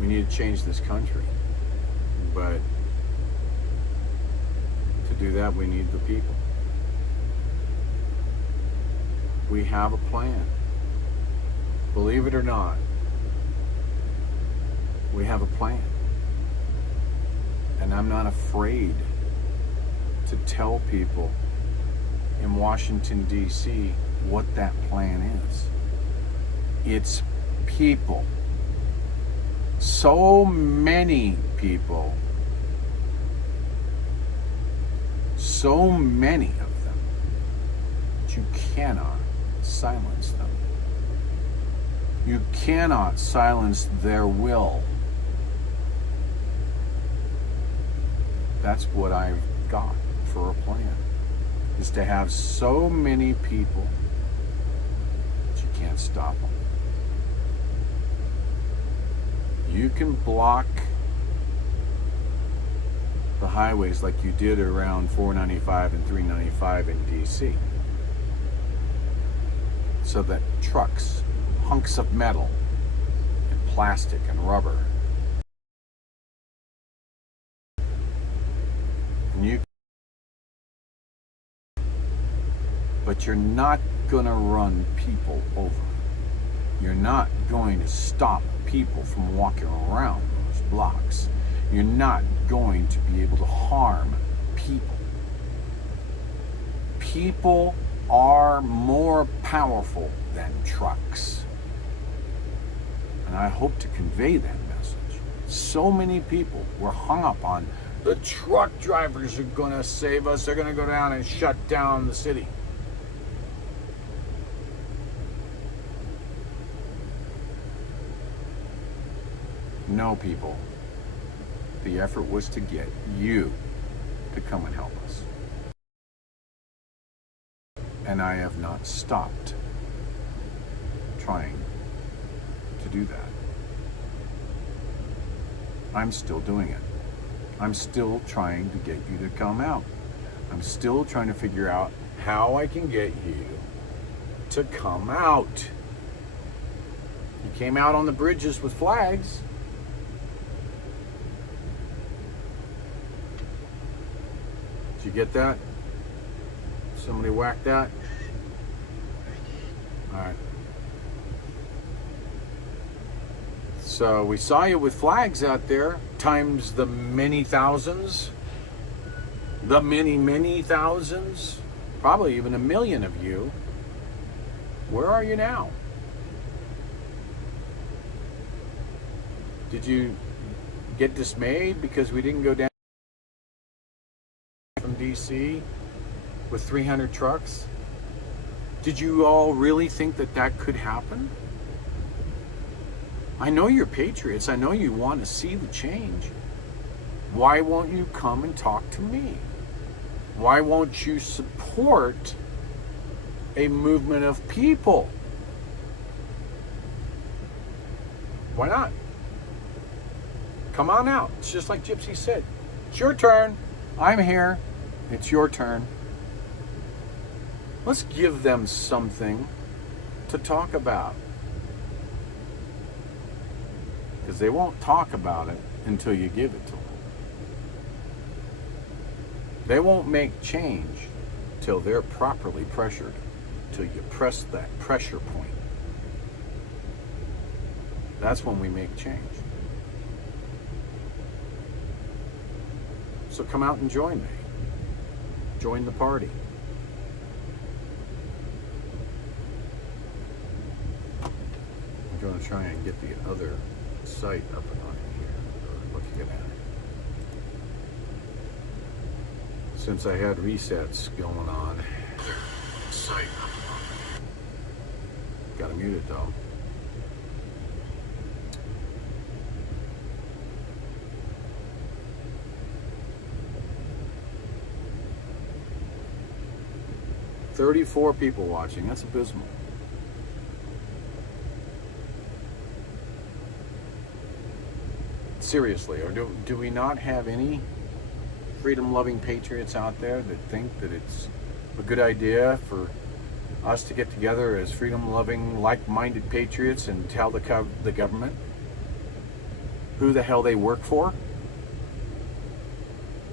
we need to change this country, but to do that we need the people. We have a plan. Believe it or not, we have a plan. And I'm not afraid to tell people in Washington, D.C. what that plan is. It's people. So many people. So many of them that you cannot silence them. You cannot silence their will. That's what I've got for a plan, is to have so many people that you can't stop them. You can block the highways like you did around 495 and 395 in DC, so that trucks, hunks of metal and plastic and rubber, and but you're not gonna run people over. You're not going to stop people from walking around those blocks. You're not going to be able to harm people. People are more powerful than trucks. And I hope to convey that message. So many people were hung up on the truck drivers are going to save us. They're going to go down and shut down the city. No, people. The effort was to get you to come and help us. And I have not stopped trying to do that. I'm still doing it. I'm still trying to get you to come out. I'm still trying to figure out how I can get you to come out. You came out on the bridges with flags. Did you get that? Somebody whacked that? All right. So we saw you with flags out there, times the many thousands, the many thousands, probably even 1 million of you. Where are you now? Did you get dismayed because we didn't go down from DC with 300 trucks? Did you all really think that that could happen? I know you're patriots. I know you want to see the change. Why won't you come and talk to me? Why won't you support a movement of people? Why not? Come on out. It's just like Gypsy said. It's your turn. I'm here. It's your turn. Let's give them something to talk about. Because they won't talk about it until you give it to them. They won't make change till they're properly pressured, till you press that pressure point. That's when we make change. So come out and join me. Join the party. I'm going to try and get the other site up and running here. Looking at it. Since I had resets going on. Site up and running. Gotta mute it though. 34 people watching. That's abysmal. Seriously, or do we not have any freedom-loving patriots out there that think that it's a good idea for us to get together as freedom-loving, like-minded patriots and tell the government who the hell they work for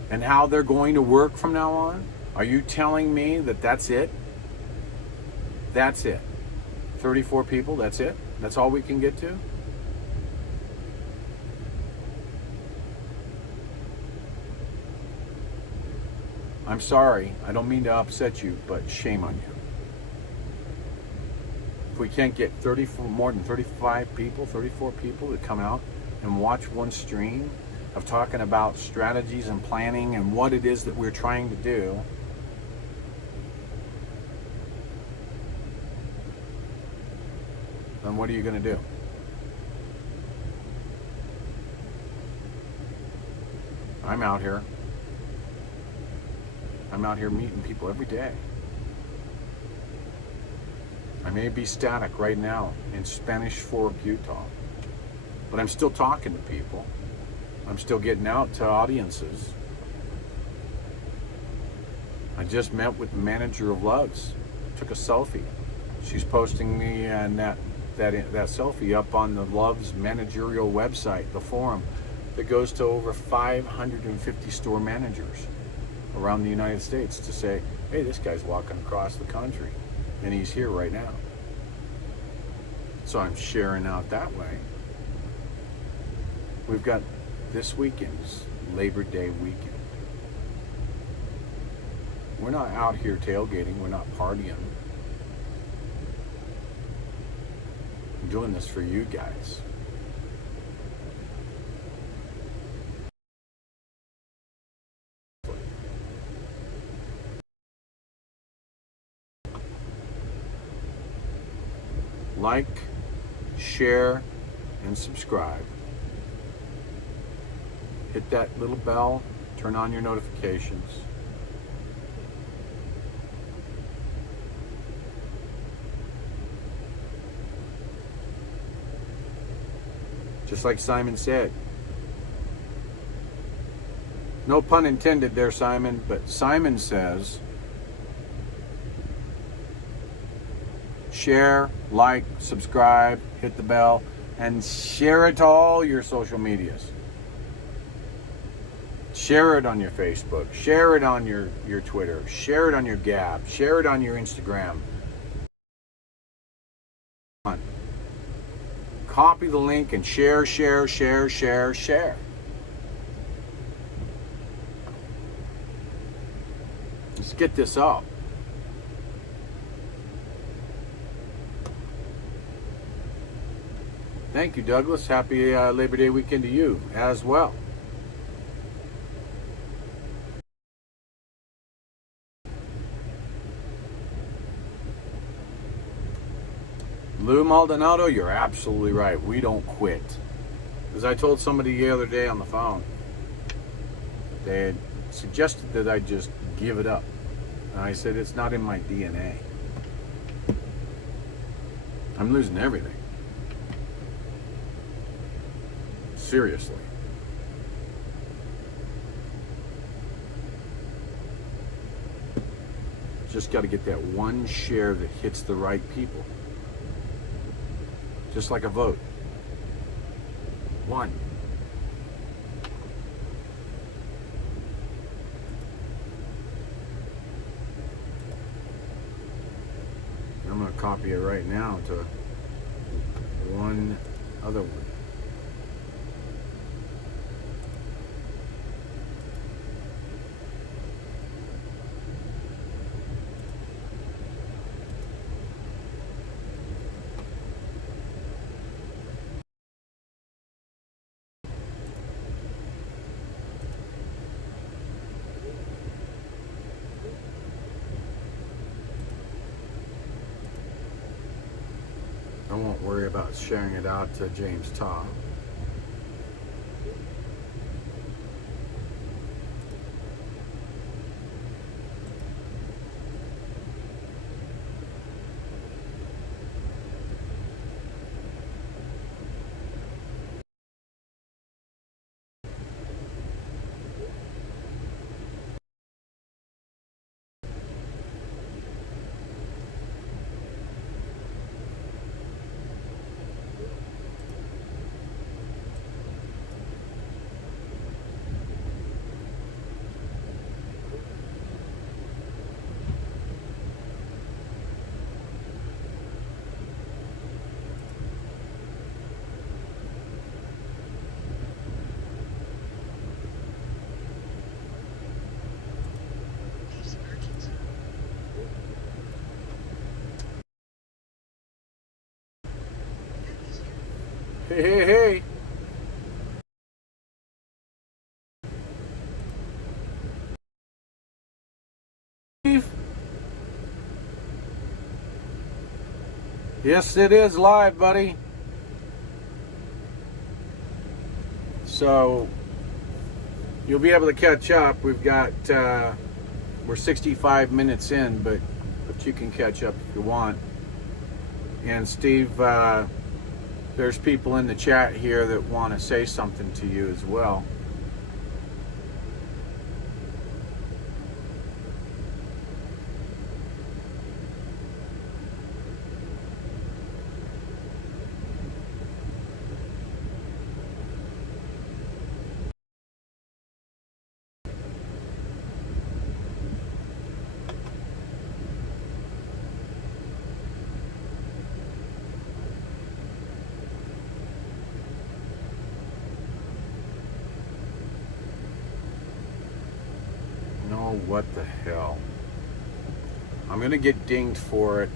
and how they're going to work from now on? Are you telling me that that's it? That's it. 34 people, that's it? That's all we can get to? I'm sorry, I don't mean to upset you, but shame on you. If we can't get more than 34 people to come out and watch one stream of talking about strategies and planning and what it is that we're trying to do, then what are you going to do? I'm out here meeting people every day. I may be static right now in Spanish Fork, Utah, but I'm still talking to people. I'm still getting out to audiences. I just met with the manager of Loves. Took a selfie. She's posting me and that selfie up on the Loves managerial website, the forum that goes to over 550 store managers around the United States to say, hey, this guy's walking across the country and he's here right now. So I'm sharing out that way. We've got this weekend's Labor Day weekend. We're not out here tailgating, we're not partying. I'm doing this for you guys. Like, share, and subscribe. Hit that little bell, turn on your notifications. Just like Simon said. No pun intended there, Simon, but Simon says, share, like, subscribe, hit the bell, and share it to all your social medias. Share it on your Facebook, share it on your Twitter, share it on your Gab, share it on your Instagram. Copy the link and share, share, share, share, share. Let's get this up. Thank you, Douglas. Happy Labor Day weekend to you as well. Lou Maldonado, you're absolutely right. We don't quit. As I told somebody the other day on the phone, they had suggested that I just give it up. And I said, it's not in my DNA. I'm losing everything. Seriously. Just got to get that one share that hits the right people. Just like a vote. One. I'm going to copy it right now to one other one. I won't worry about sharing it out to James Todd. Hey, hey, hey. Steve? Yes, it is live, buddy. So you'll be able to catch up. We've got we're 65 minutes in, but you can catch up if you want. And Steve, there's people in the chat here that want to say something to you as well. What the hell? I'm gonna get dinged for it,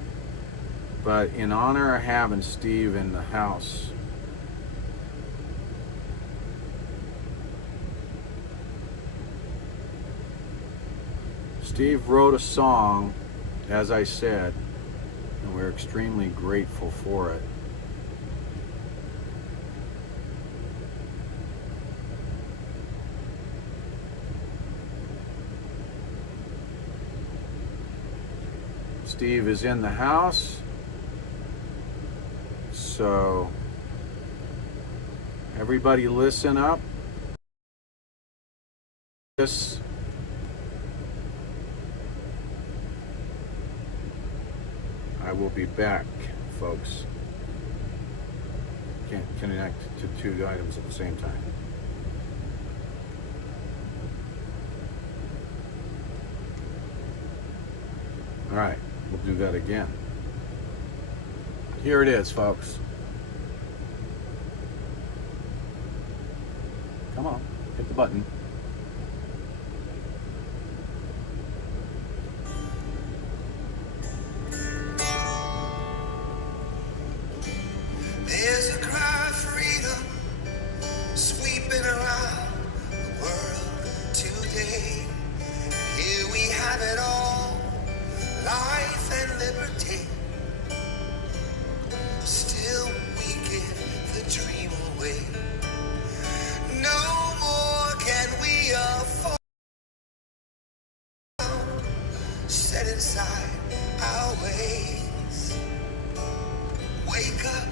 but in honor of having Steve in the house, Steve wrote a song, as I said, and we're extremely grateful for it. Steve is in the house, so everybody listen up. This I will be back, folks. Can't connect to two items at the same time. All right. We'll do that again. Here it is, folks. Come on, hit the button. There's a cry of freedom sweeping around the world today. Here we have it all. Life and liberty. Still we give the dream away. No more can we afford. Set inside our ways. Wake up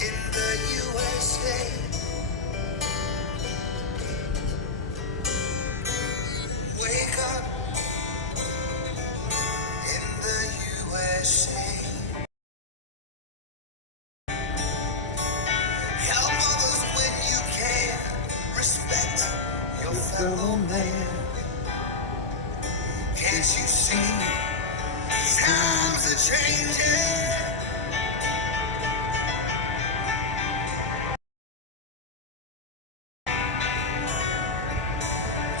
in the USA. Wake up. Help others when you can. Respect your fellow man. Can't you see? Times are changing.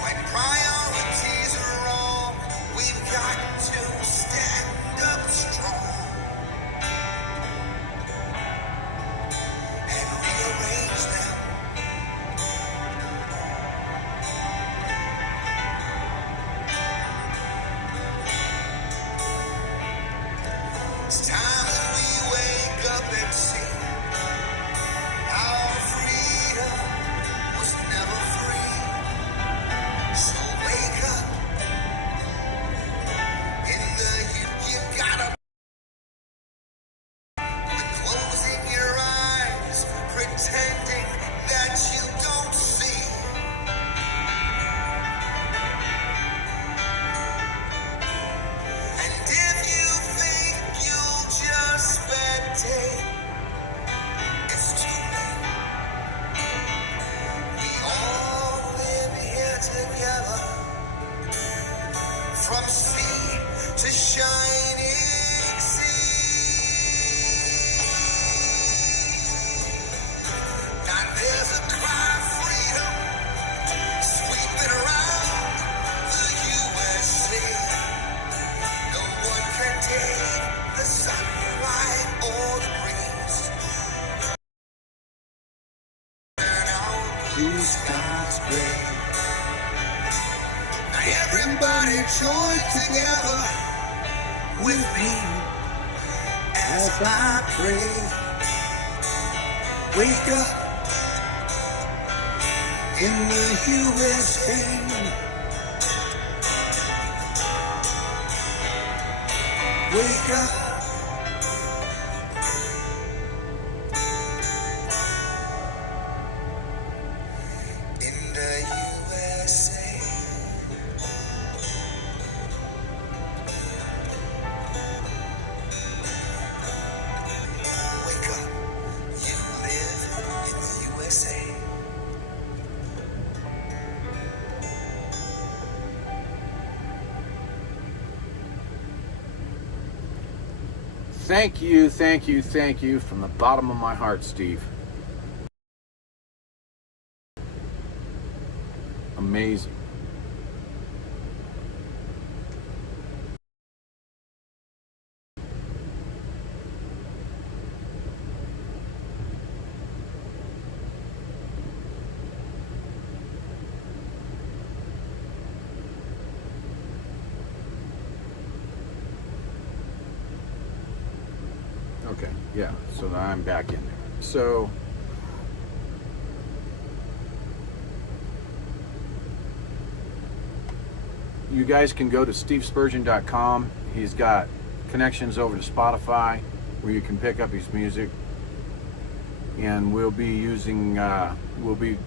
When priorities are wrong, we've got to stand up strong. It's time that we wake up and see our freedom was never free. So wake up in the you gotta quit closing your eyes, pretending that you don't see. And if you think you'll just spectate, it's too late. We all live here together, from sea to shining sea. Now there's a cry of freedom sweeping around the USA. No one can take the sunlight or the breeze. Everybody join together with me as I pray. Wake up in the USA. Wake up. In the USA. Wake up. You live in the USA. Thank you, thank you, thank you from the bottom of my heart, Steve. Amazing. Okay, yeah, so I'm back in there. So, you guys can go to stevespurgeon.com. He's got connections over to Spotify where you can pick up his music. And we'll be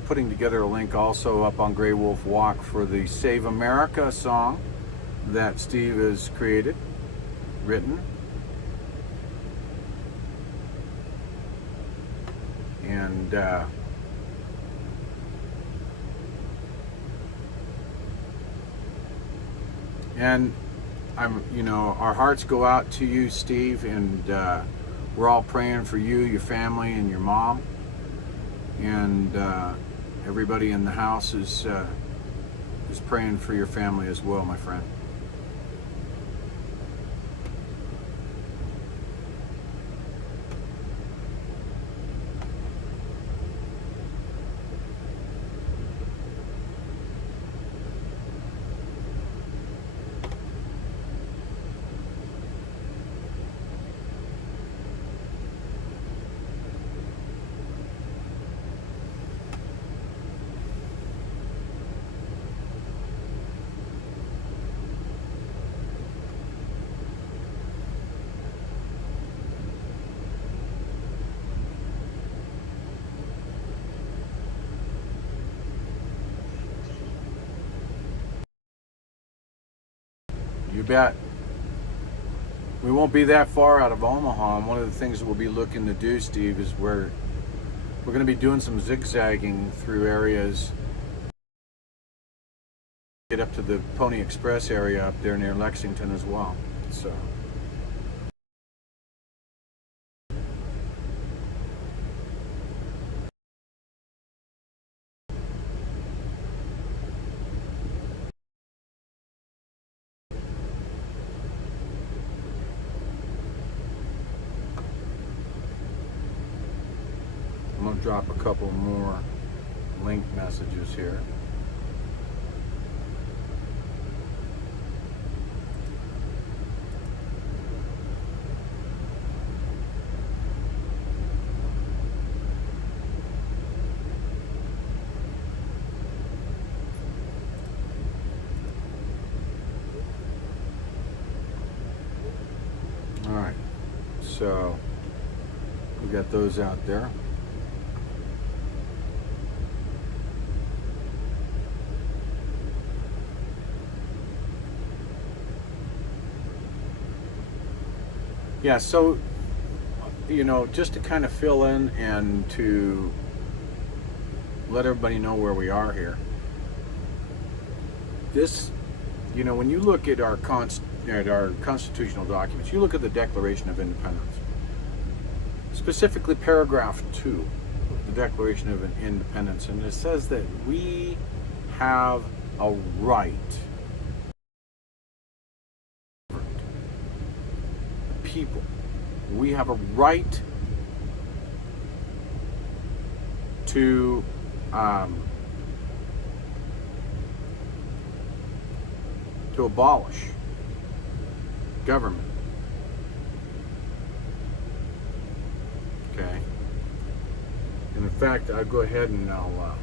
putting together a link also up on Grey Wolf Walk for the Save America song that Steve has created, written. And our hearts go out to you, Steve, and we're all praying for you, your family, and your mom, and everybody in the house is praying for your family as well, my friend. You bet. We won't be that far out of Omaha, and one of the things that we'll be looking to do, Steve, is we're going to be doing some zigzagging through areas. Get up to the Pony Express area up there near Lexington as well. So. I'm going to drop a couple more link messages here. All right, so we got those out there. Yeah, so, just to kind of fill in and to let everybody know where we are here. This, when you look at our constitutional documents, you look at the Declaration of Independence, specifically paragraph 2 of the Declaration of Independence, and it says that we have a right. People, we have a right to to abolish government. Okay. And in fact, I'll go ahead and I'll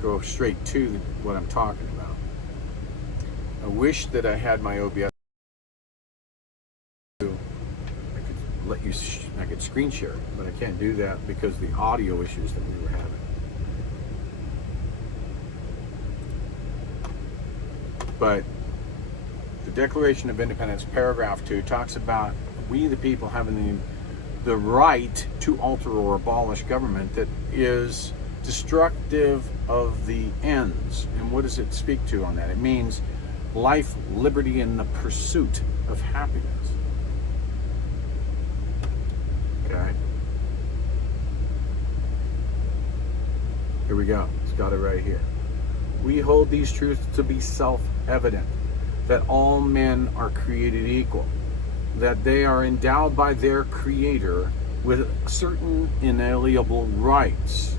go straight to what I'm talking about. I wish that I had my OBS. I could let you. I could screen share it, but I can't do that because of the audio issues that we were having. But the Declaration of Independence, paragraph 2, talks about we the people having the right to alter or abolish government that is destructive of the ends. And what does it speak to on that? It means life, liberty, and the pursuit of happiness. Okay. Here we go. It's got it right here. We hold these truths to be self-evident, that all men are created equal, that they are endowed by their Creator with certain inalienable rights,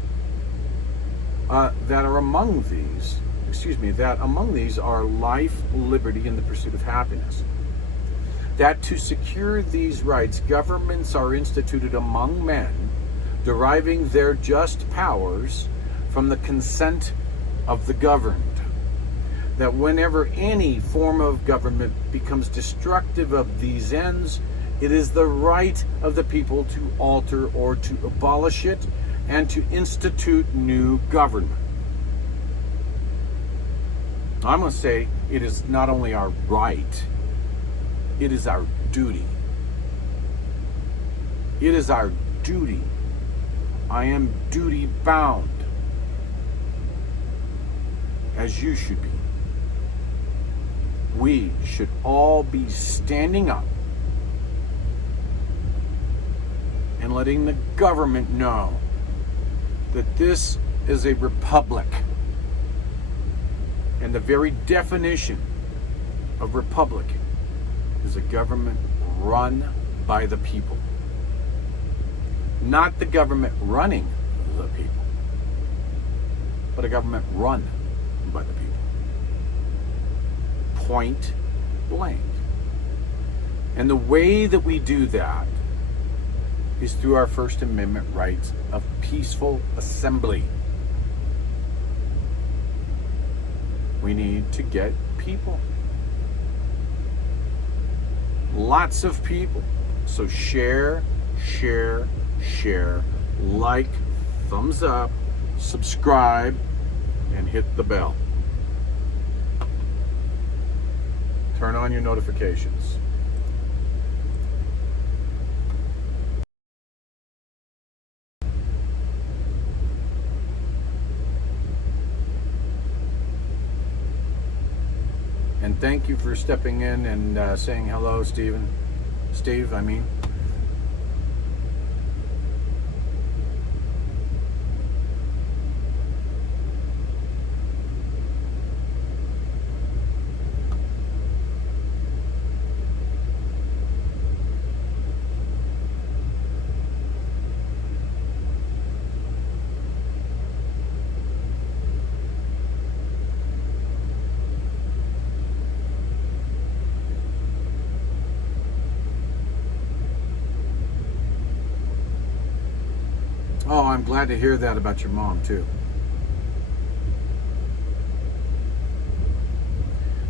that among these are life, liberty, and the pursuit of happiness. That to secure these rights, governments are instituted among men, deriving their just powers from the consent of the governed. That whenever any form of government becomes destructive of these ends, it is the right of the people to alter or to abolish it and to institute new government. I'm going to say it is not only our right, it is our duty. It is our duty. I am duty bound, as you should be. We should all be standing up and letting the government know that this is a republic. And the very definition of republic is a government run by the people. Not the government running the people, but a government run by the people. Point blank. And the way that we do that is through our First Amendment rights of peaceful assembly. We need to get people. Lots of people. So share, like, thumbs up, subscribe, and hit the bell. Turn on your notifications. And thank you for stepping in and saying hello, Steve, I mean. Oh, I'm glad to hear that about your mom, too.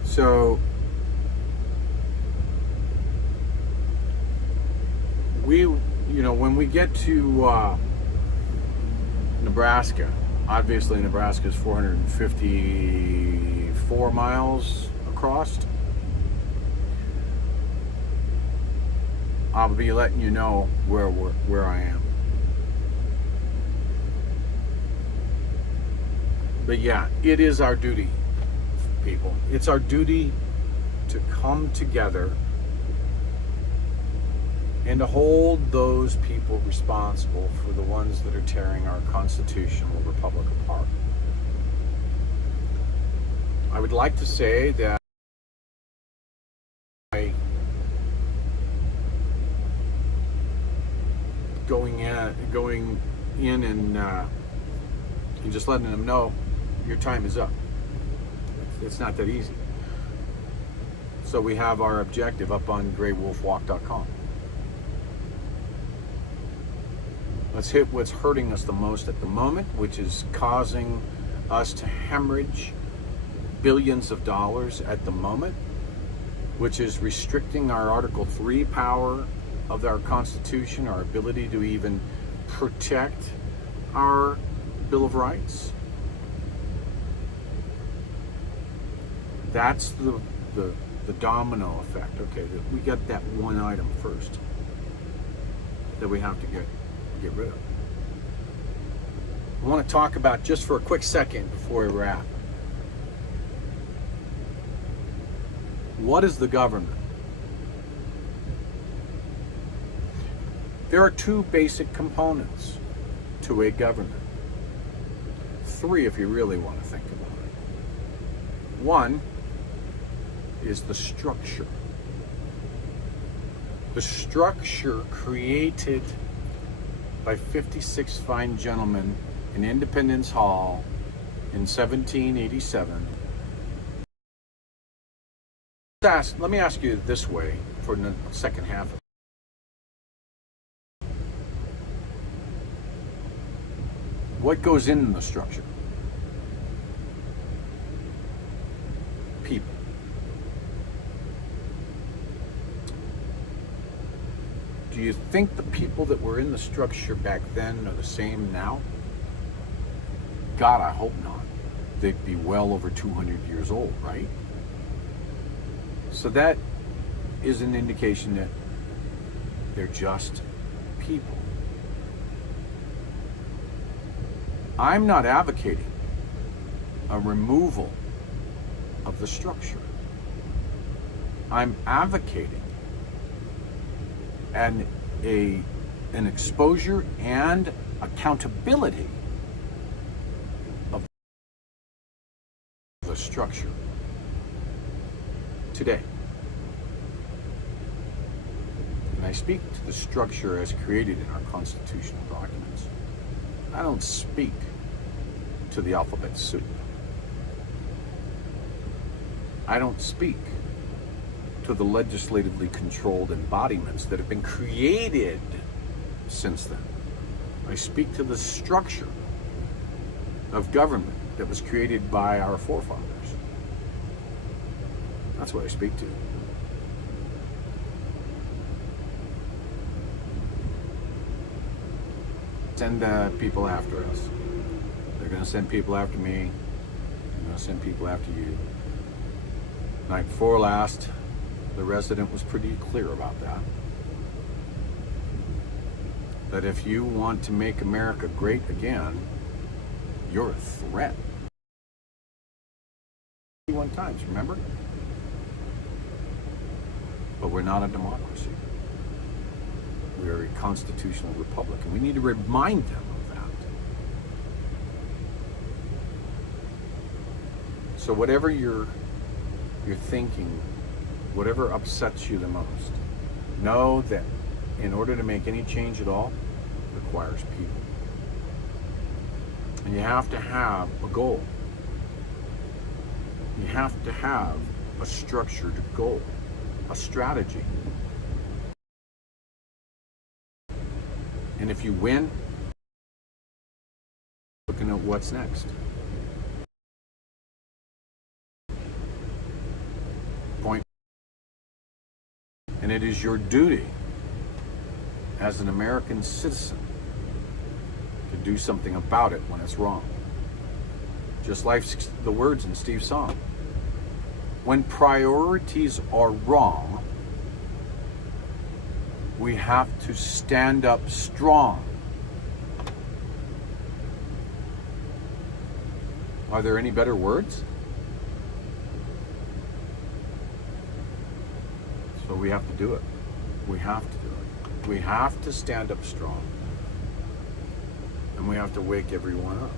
So, when we get to Nebraska, obviously Nebraska is 454 miles across. I'll be letting you know where I am. But yeah, it is our duty, people. It's our duty to come together and to hold those people responsible for the ones that are tearing our constitutional republic apart. I would like to say that by going in and just letting them know your time is up. It's not that easy. So we have our objective up on GreyWolfWalk.com. Let's hit what's hurting us the most at the moment, which is causing us to hemorrhage billions of dollars at the moment, which is restricting our Article 3 power of our Constitution, our ability to even protect our Bill of Rights. That's the domino effect. Okay, we got that one item first that we have to get rid of. I want to talk about, just for a quick second before we wrap, what is the government? There are two basic components to a government. Three, if you really want to think about it. One is the structure. The structure created by 56 fine gentlemen in Independence Hall in 1787. Let me ask you this way for the second half of it. What goes in the structure? People. Do you think the people that were in the structure back then are the same now? God, I hope not. They'd be well over 200 years old, right? So that is an indication that they're just people. I'm not advocating a removal of the structure. I'm advocating an exposure and accountability of the structure today. And I speak to the structure as created in our constitutional documents. I don't speak to the alphabet soup. I don't speak to the legislatively controlled embodiments that have been created since then. I speak to the structure of government that was created by our forefathers. That's what I speak to. Send people after us. They're going to send people after me. They're going to send people after you. Night before last, the resident was pretty clear about that. That if you want to make America great again, you're a threat. 21 times, remember? But we're not a democracy. We are a constitutional republic, and we need to remind them of that. So whatever you're thinking, whatever upsets you the most, know that in order to make any change at all, requires people. And you have to have a goal. You have to have a structured goal, a strategy. And if you win, looking at what's next. Point. And it is your duty as an American citizen to do something about it when it's wrong. Just like the words in Steve's song. When priorities are wrong, we have to stand up strong. Are there any better words? So we have to do it. We have to do it. We have to stand up strong. And we have to wake everyone up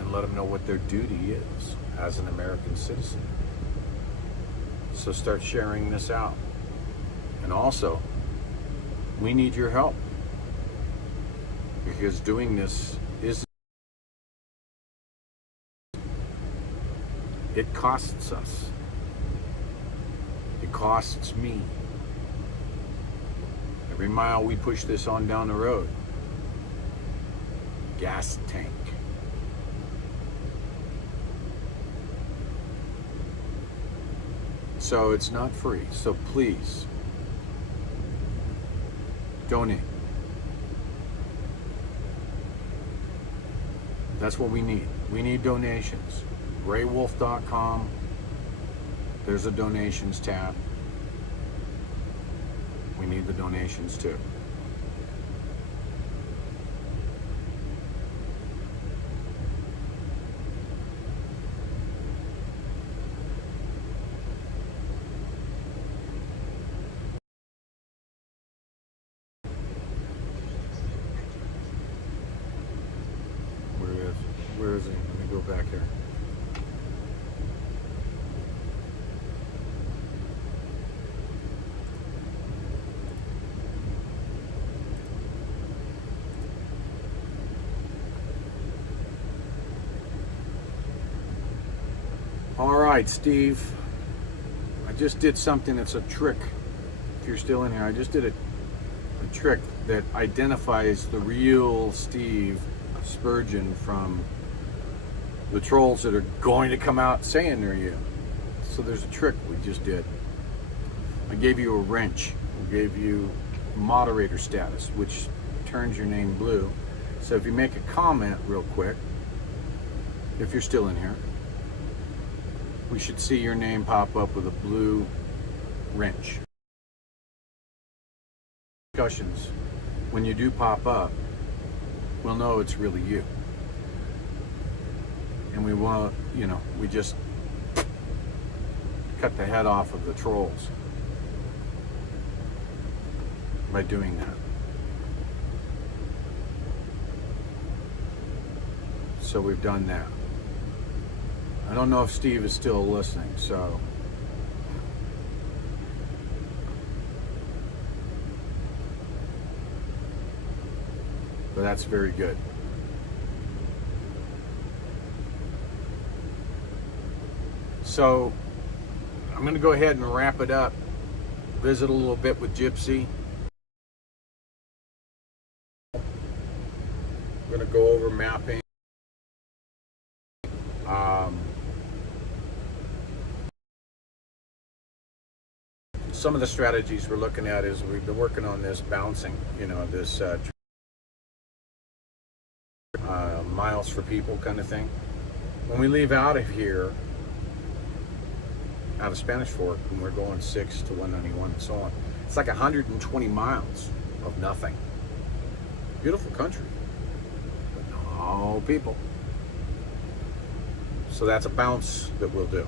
and let them know what their duty is as an American citizen. So start sharing this out. And also, we need your help. because doing this is, it costs us. It costs me. Every mile we push this on down the road. Gas tank. So it's not free. So please donate. That's what we need. We need donations. GreyWolf.com. There's a donations tab. We need the donations too. Where is he? Let me go back here. All right, Steve. I just did something that's a trick. If you're still in here, I just did a trick that identifies the real Steve Spurgeon from the trolls that are going to come out saying they're you. So there's a trick we just did. I gave you a wrench. I gave you moderator status, which turns your name blue. So if you make a comment real quick, if you're still in here, we should see your name pop up with a blue wrench. Discussions, when you do pop up, we'll know it's really you. And we want to, we just cut the head off of the trolls by doing that. So we've done that. I don't know if Steve is still listening, so but that's very good. So I'm going to go ahead and wrap it up. Visit a little bit with Gypsy. I'm going to go over mapping. Some of the strategies we're looking at is we've been working on this bouncing, this miles for people kind of thing. When we leave out of here, out of Spanish Fork, and we're going 6 to 191 and so on, it's like 120 miles of nothing. Beautiful country, but no people. So that's a bounce that we'll do.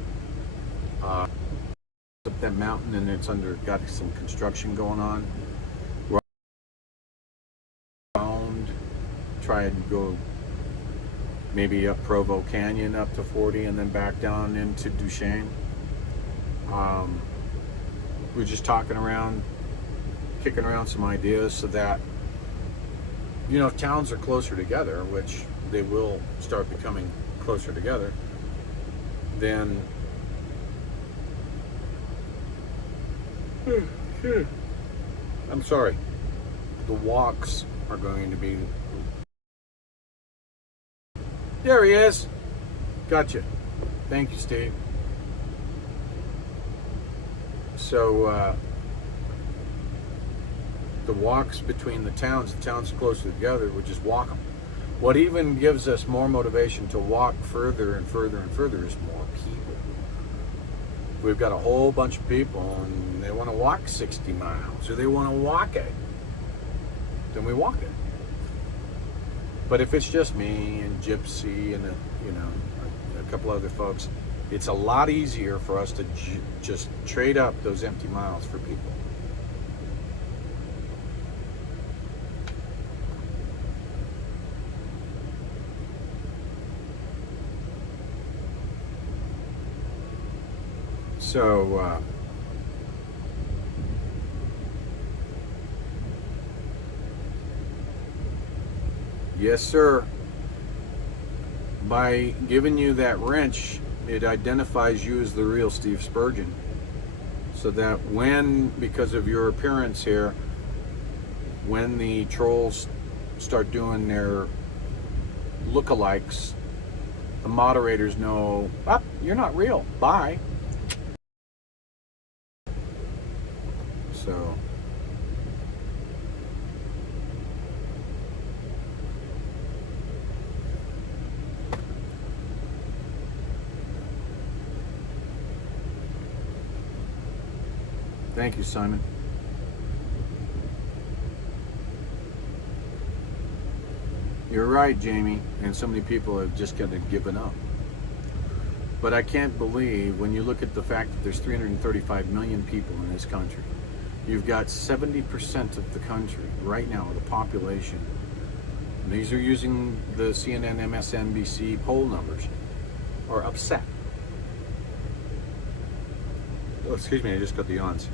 Up that mountain, and it's got some construction going on. We're around, try and go maybe up Provo Canyon up to 40 and then back down into Duchesne. We're just talking around, kicking around some ideas so that, if towns are closer together, which they will start becoming closer together, then I'm sorry, the walks are going to be, there he is, gotcha, thank you, Steve. So the walks between the towns closer together, we just walk them. What even gives us more motivation to walk further and further and further is more people. We've got a whole bunch of people and they want to walk 60 miles or they want to walk it, then we walk it. But if it's just me and Gypsy and a couple other folks, it's a lot easier for us to just trade up those empty miles for people. So Yes, sir. By giving you that wrench, it identifies you as the real Steve Spurgeon. So that when, because of your appearance here, when the trolls start doing their lookalikes, the moderators know, ah, you're not real. Bye. So thank you, Simon. You're right, Jamie, and so many people have just kind of given up. But I can't believe, when you look at the fact that there's 335 million people in this country, you've got 70% of the country right now, the population, and these are using the CNN, MSNBC poll numbers, are upset. Oh, excuse me, I just got the yawns.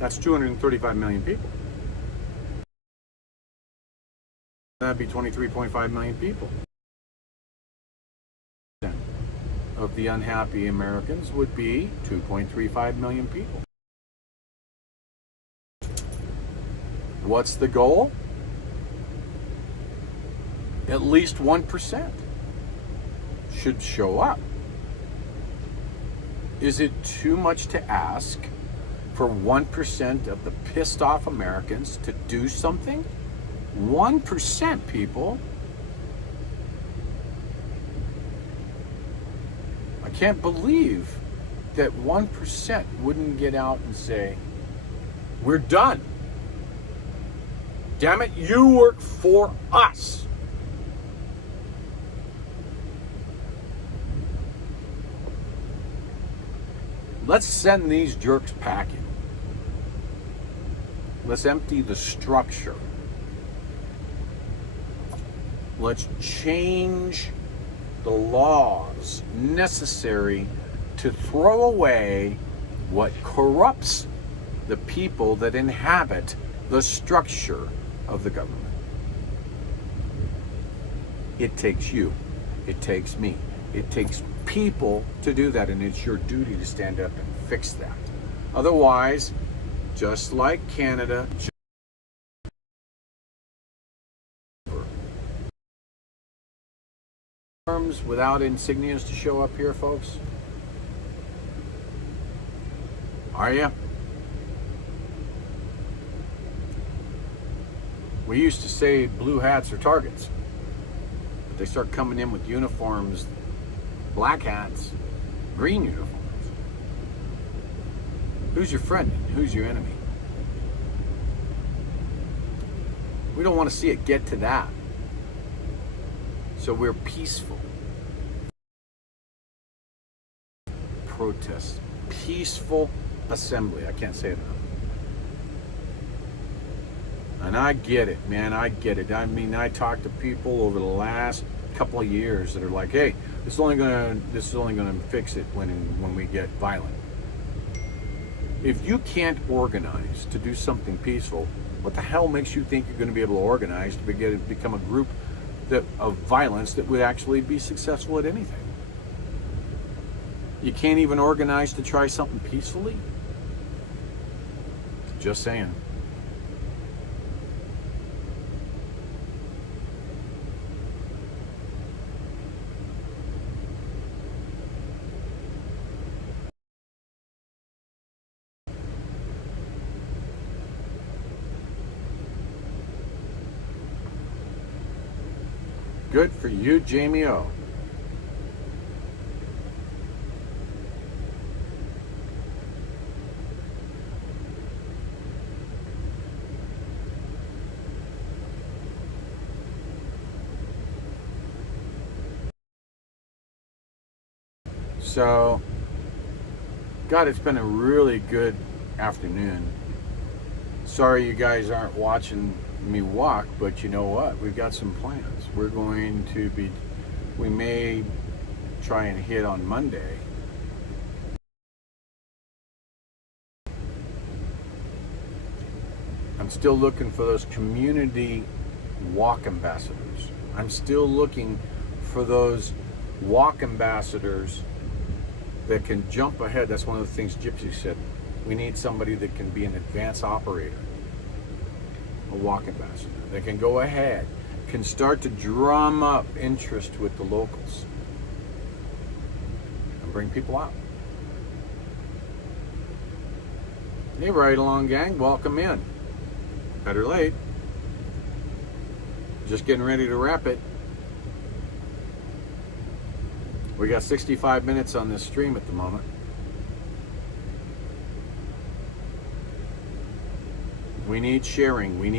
That's 235 million people. That'd be 23.5 million people. Of the unhappy Americans would be 2.35 million people. What's the goal? At least 1% should show up. Is it too much to ask for 1% of the pissed off Americans to do something? 1%, people. I can't believe that 1% wouldn't get out and say, we're done. Damn it, you work for us. Let's send these jerks packing. Let's empty the structure. Let's change the laws necessary to throw away what corrupts the people that inhabit the structure of the government. It takes you. It takes me. It takes people to do that, and it's your duty to stand up and fix that. Otherwise, just like Canada, without insignias to show up here, folks? Are you? We used to say blue hats are targets, but they start coming in with uniforms, black hats, green uniforms. Who's your friend and who's your enemy? We don't want to see it get to that. So we're peaceful. Protest. Peaceful assembly. I can't say it enough. And I get it, man. I get it. I mean, I talked to people over the last couple of years that are like, "Hey, this is only gonna fix it when we get violent." If you can't organize to do something peaceful, what the hell makes you think you're going to be able to organize to become a group of violence that would actually be successful at anything? You can't even organize to try something peacefully? Just saying. Good for you, Jamie O. So, God, it's been a really good afternoon. Sorry you guys aren't watching me walk, but you know what? We've got some plans. We may try and hit on Monday. I'm still looking for those community walk ambassadors. I'm still looking for those walk ambassadors that can jump ahead. That's one of the things Gypsy said. We need somebody that can be an advanced operator, a walk ambassador, that can go ahead, can start to drum up interest with the locals and bring people out. Hey, right along, gang. Welcome in. Better late. Just getting ready to wrap it. We got 65 minutes on this stream at the moment. We need sharing, and we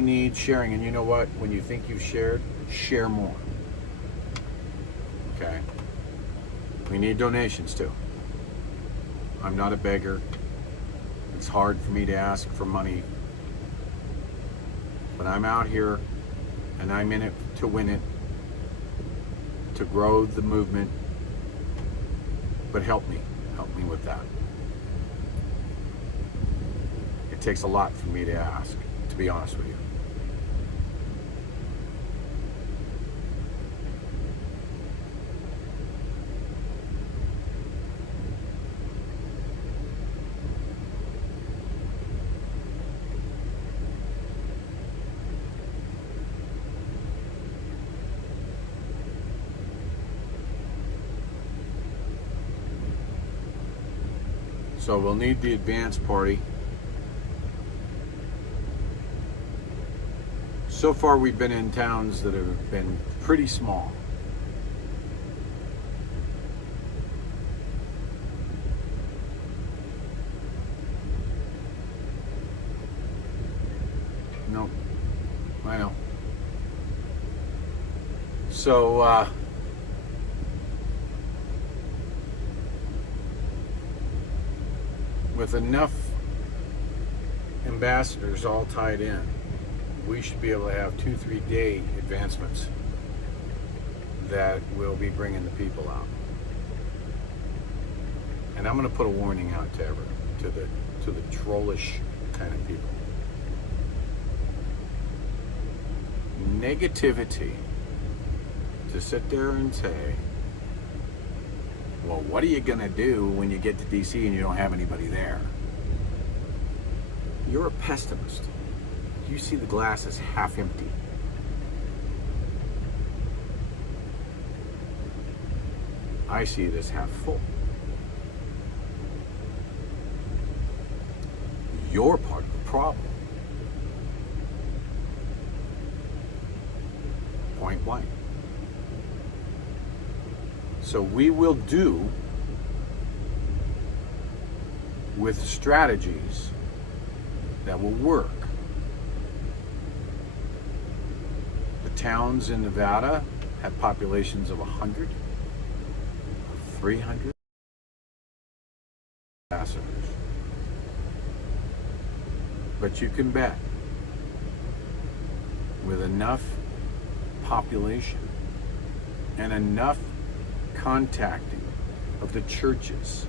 need sharing. And you know what? When you think you've shared, share more. Okay? We need donations too. I'm not a beggar. It's hard for me to ask for money. But I'm out here and I'm in it to win it, to grow the movement. But help me with that. It takes a lot for me to ask, to be honest with you. So we'll need the advance party. So far we've been in towns that have been pretty small. No, I know. So, with enough ambassadors all tied in, we should be able to have 2-3 day advancements that will be bringing the people out. And I'm going to put a warning out to the trollish kind of people. Negativity, to sit there and say, well, what are you going to do when you get to DC and you don't have anybody there? You're a pessimist. You see the glass as half empty. I see it as half full. You're part of the problem. Point blank. So we will do with strategies that will work. The towns in Nevada have populations of 100, 300 ambassadors. But you can bet with enough population and enough contacting of the churches,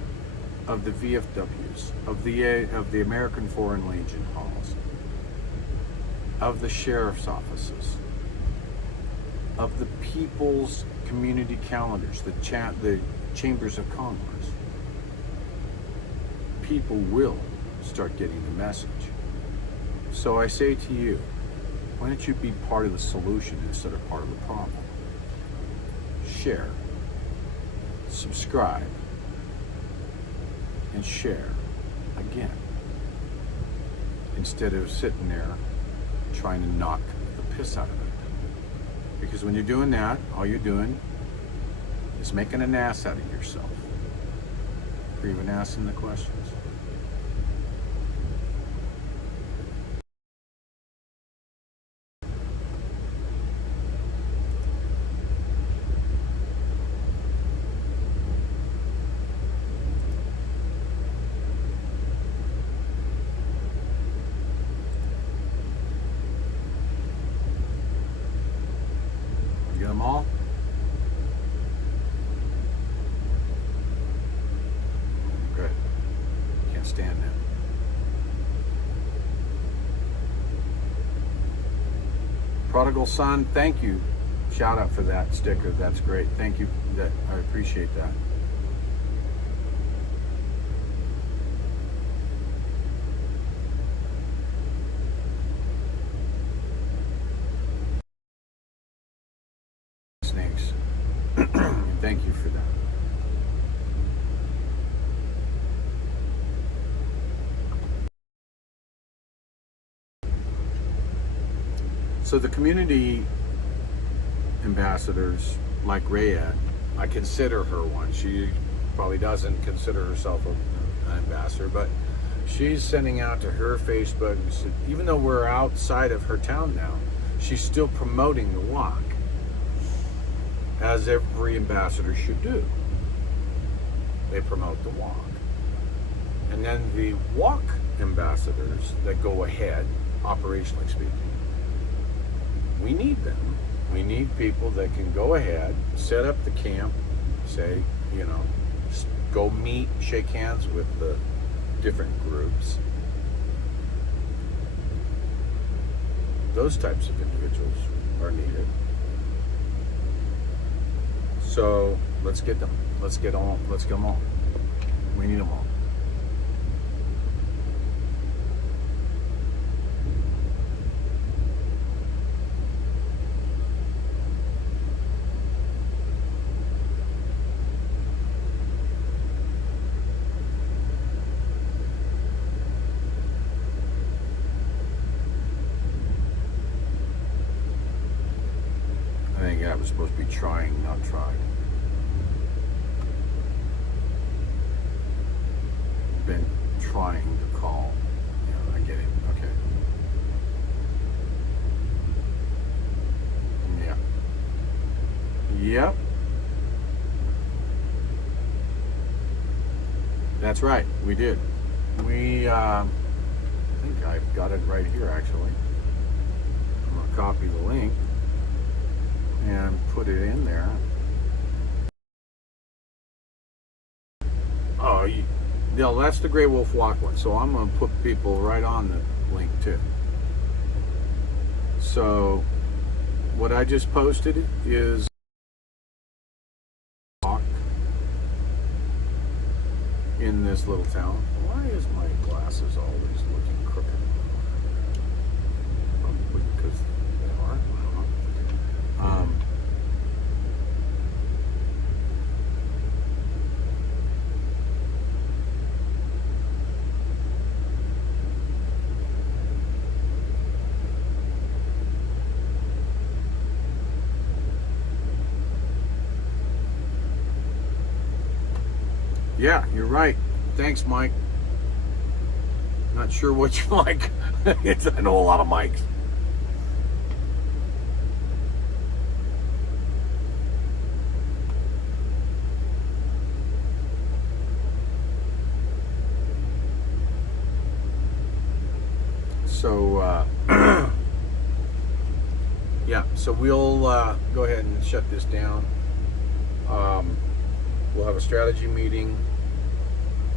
of the VFWs, of the American Foreign Legion halls, of the sheriff's offices, of the people's community calendars, the chambers of commerce, people will start getting the message. So I say to you, why don't you be part of the solution instead of part of the problem? Share, subscribe, and share again, instead of sitting there trying to knock the piss out of it. Because when you're doing that, all you're doing is making an ass out of yourself for even asking the questions. Them all? Good. Can't stand that. I Prodigal Son, thank you. Shout out for that sticker. That's great. Thank you. I appreciate that. Snakes. Thank you for that. So the community ambassadors, like Raya, I consider her one. She probably doesn't consider herself an ambassador, but she's sending out to her Facebook, even though we're outside of her town now, she's still promoting the walk, as every ambassador should do. They promote the walk. And then the walk ambassadors that go ahead, operationally speaking, we need them. We need people that can go ahead, set up the camp, say, you know, go meet, shake hands with the different groups. Those types of individuals are needed. So let's get them. Let's get them all. We need them all. I think that was supposed to be trying, not tried. Been trying to call. Yeah, I get it. Okay. Yeah. Yep. That's right. We did. I think I've got it right here, actually. I'm going to copy the link and put it in there. Oh, no, that's the Grey Wolf Walk one. So I'm going to put people right on the link too. So what I just posted is walk in this little town. Why is my glasses always looking crooked? Probably because they are. I don't know. Yeah, you're right. Thanks, Mike. Not sure which mic. I know a lot of mics. So, yeah, so we'll go ahead and shut this down. We'll have a strategy meeting.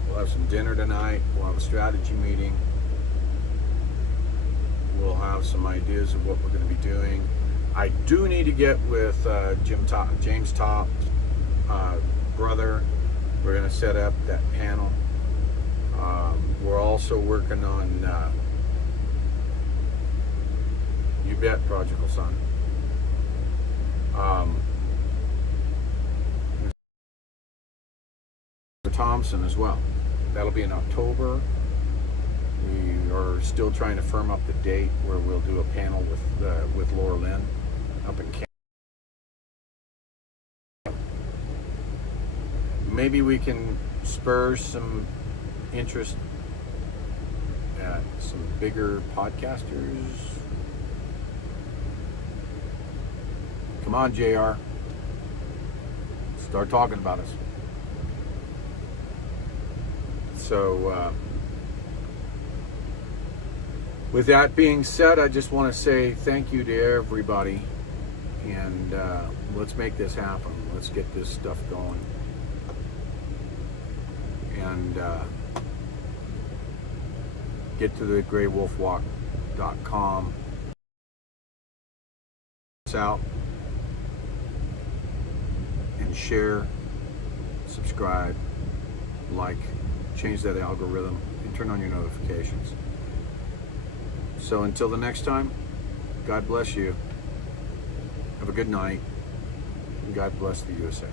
We'll have some dinner tonight. We'll have a strategy meeting. We'll have some ideas of what we're going to be doing. I do need to get with James Top, brother. We're going to set up that panel. We're also working on You Bet, Prodigal Son. Thompson as well. That'll be in October. We are still trying to firm up the date where we'll do a panel with Laura Lynn up in Canada. Maybe we can spur some interest at some bigger podcasters. Come on, JR. Start talking about us. So, with that being said, I just want to say thank you to everybody, and let's make this happen. Let's get this stuff going. And get to the GreyWolfWalk.com helps out. And share, subscribe, like, change that algorithm, and turn on your notifications. So until the next time, God bless you. Have a good night. And God bless the USA.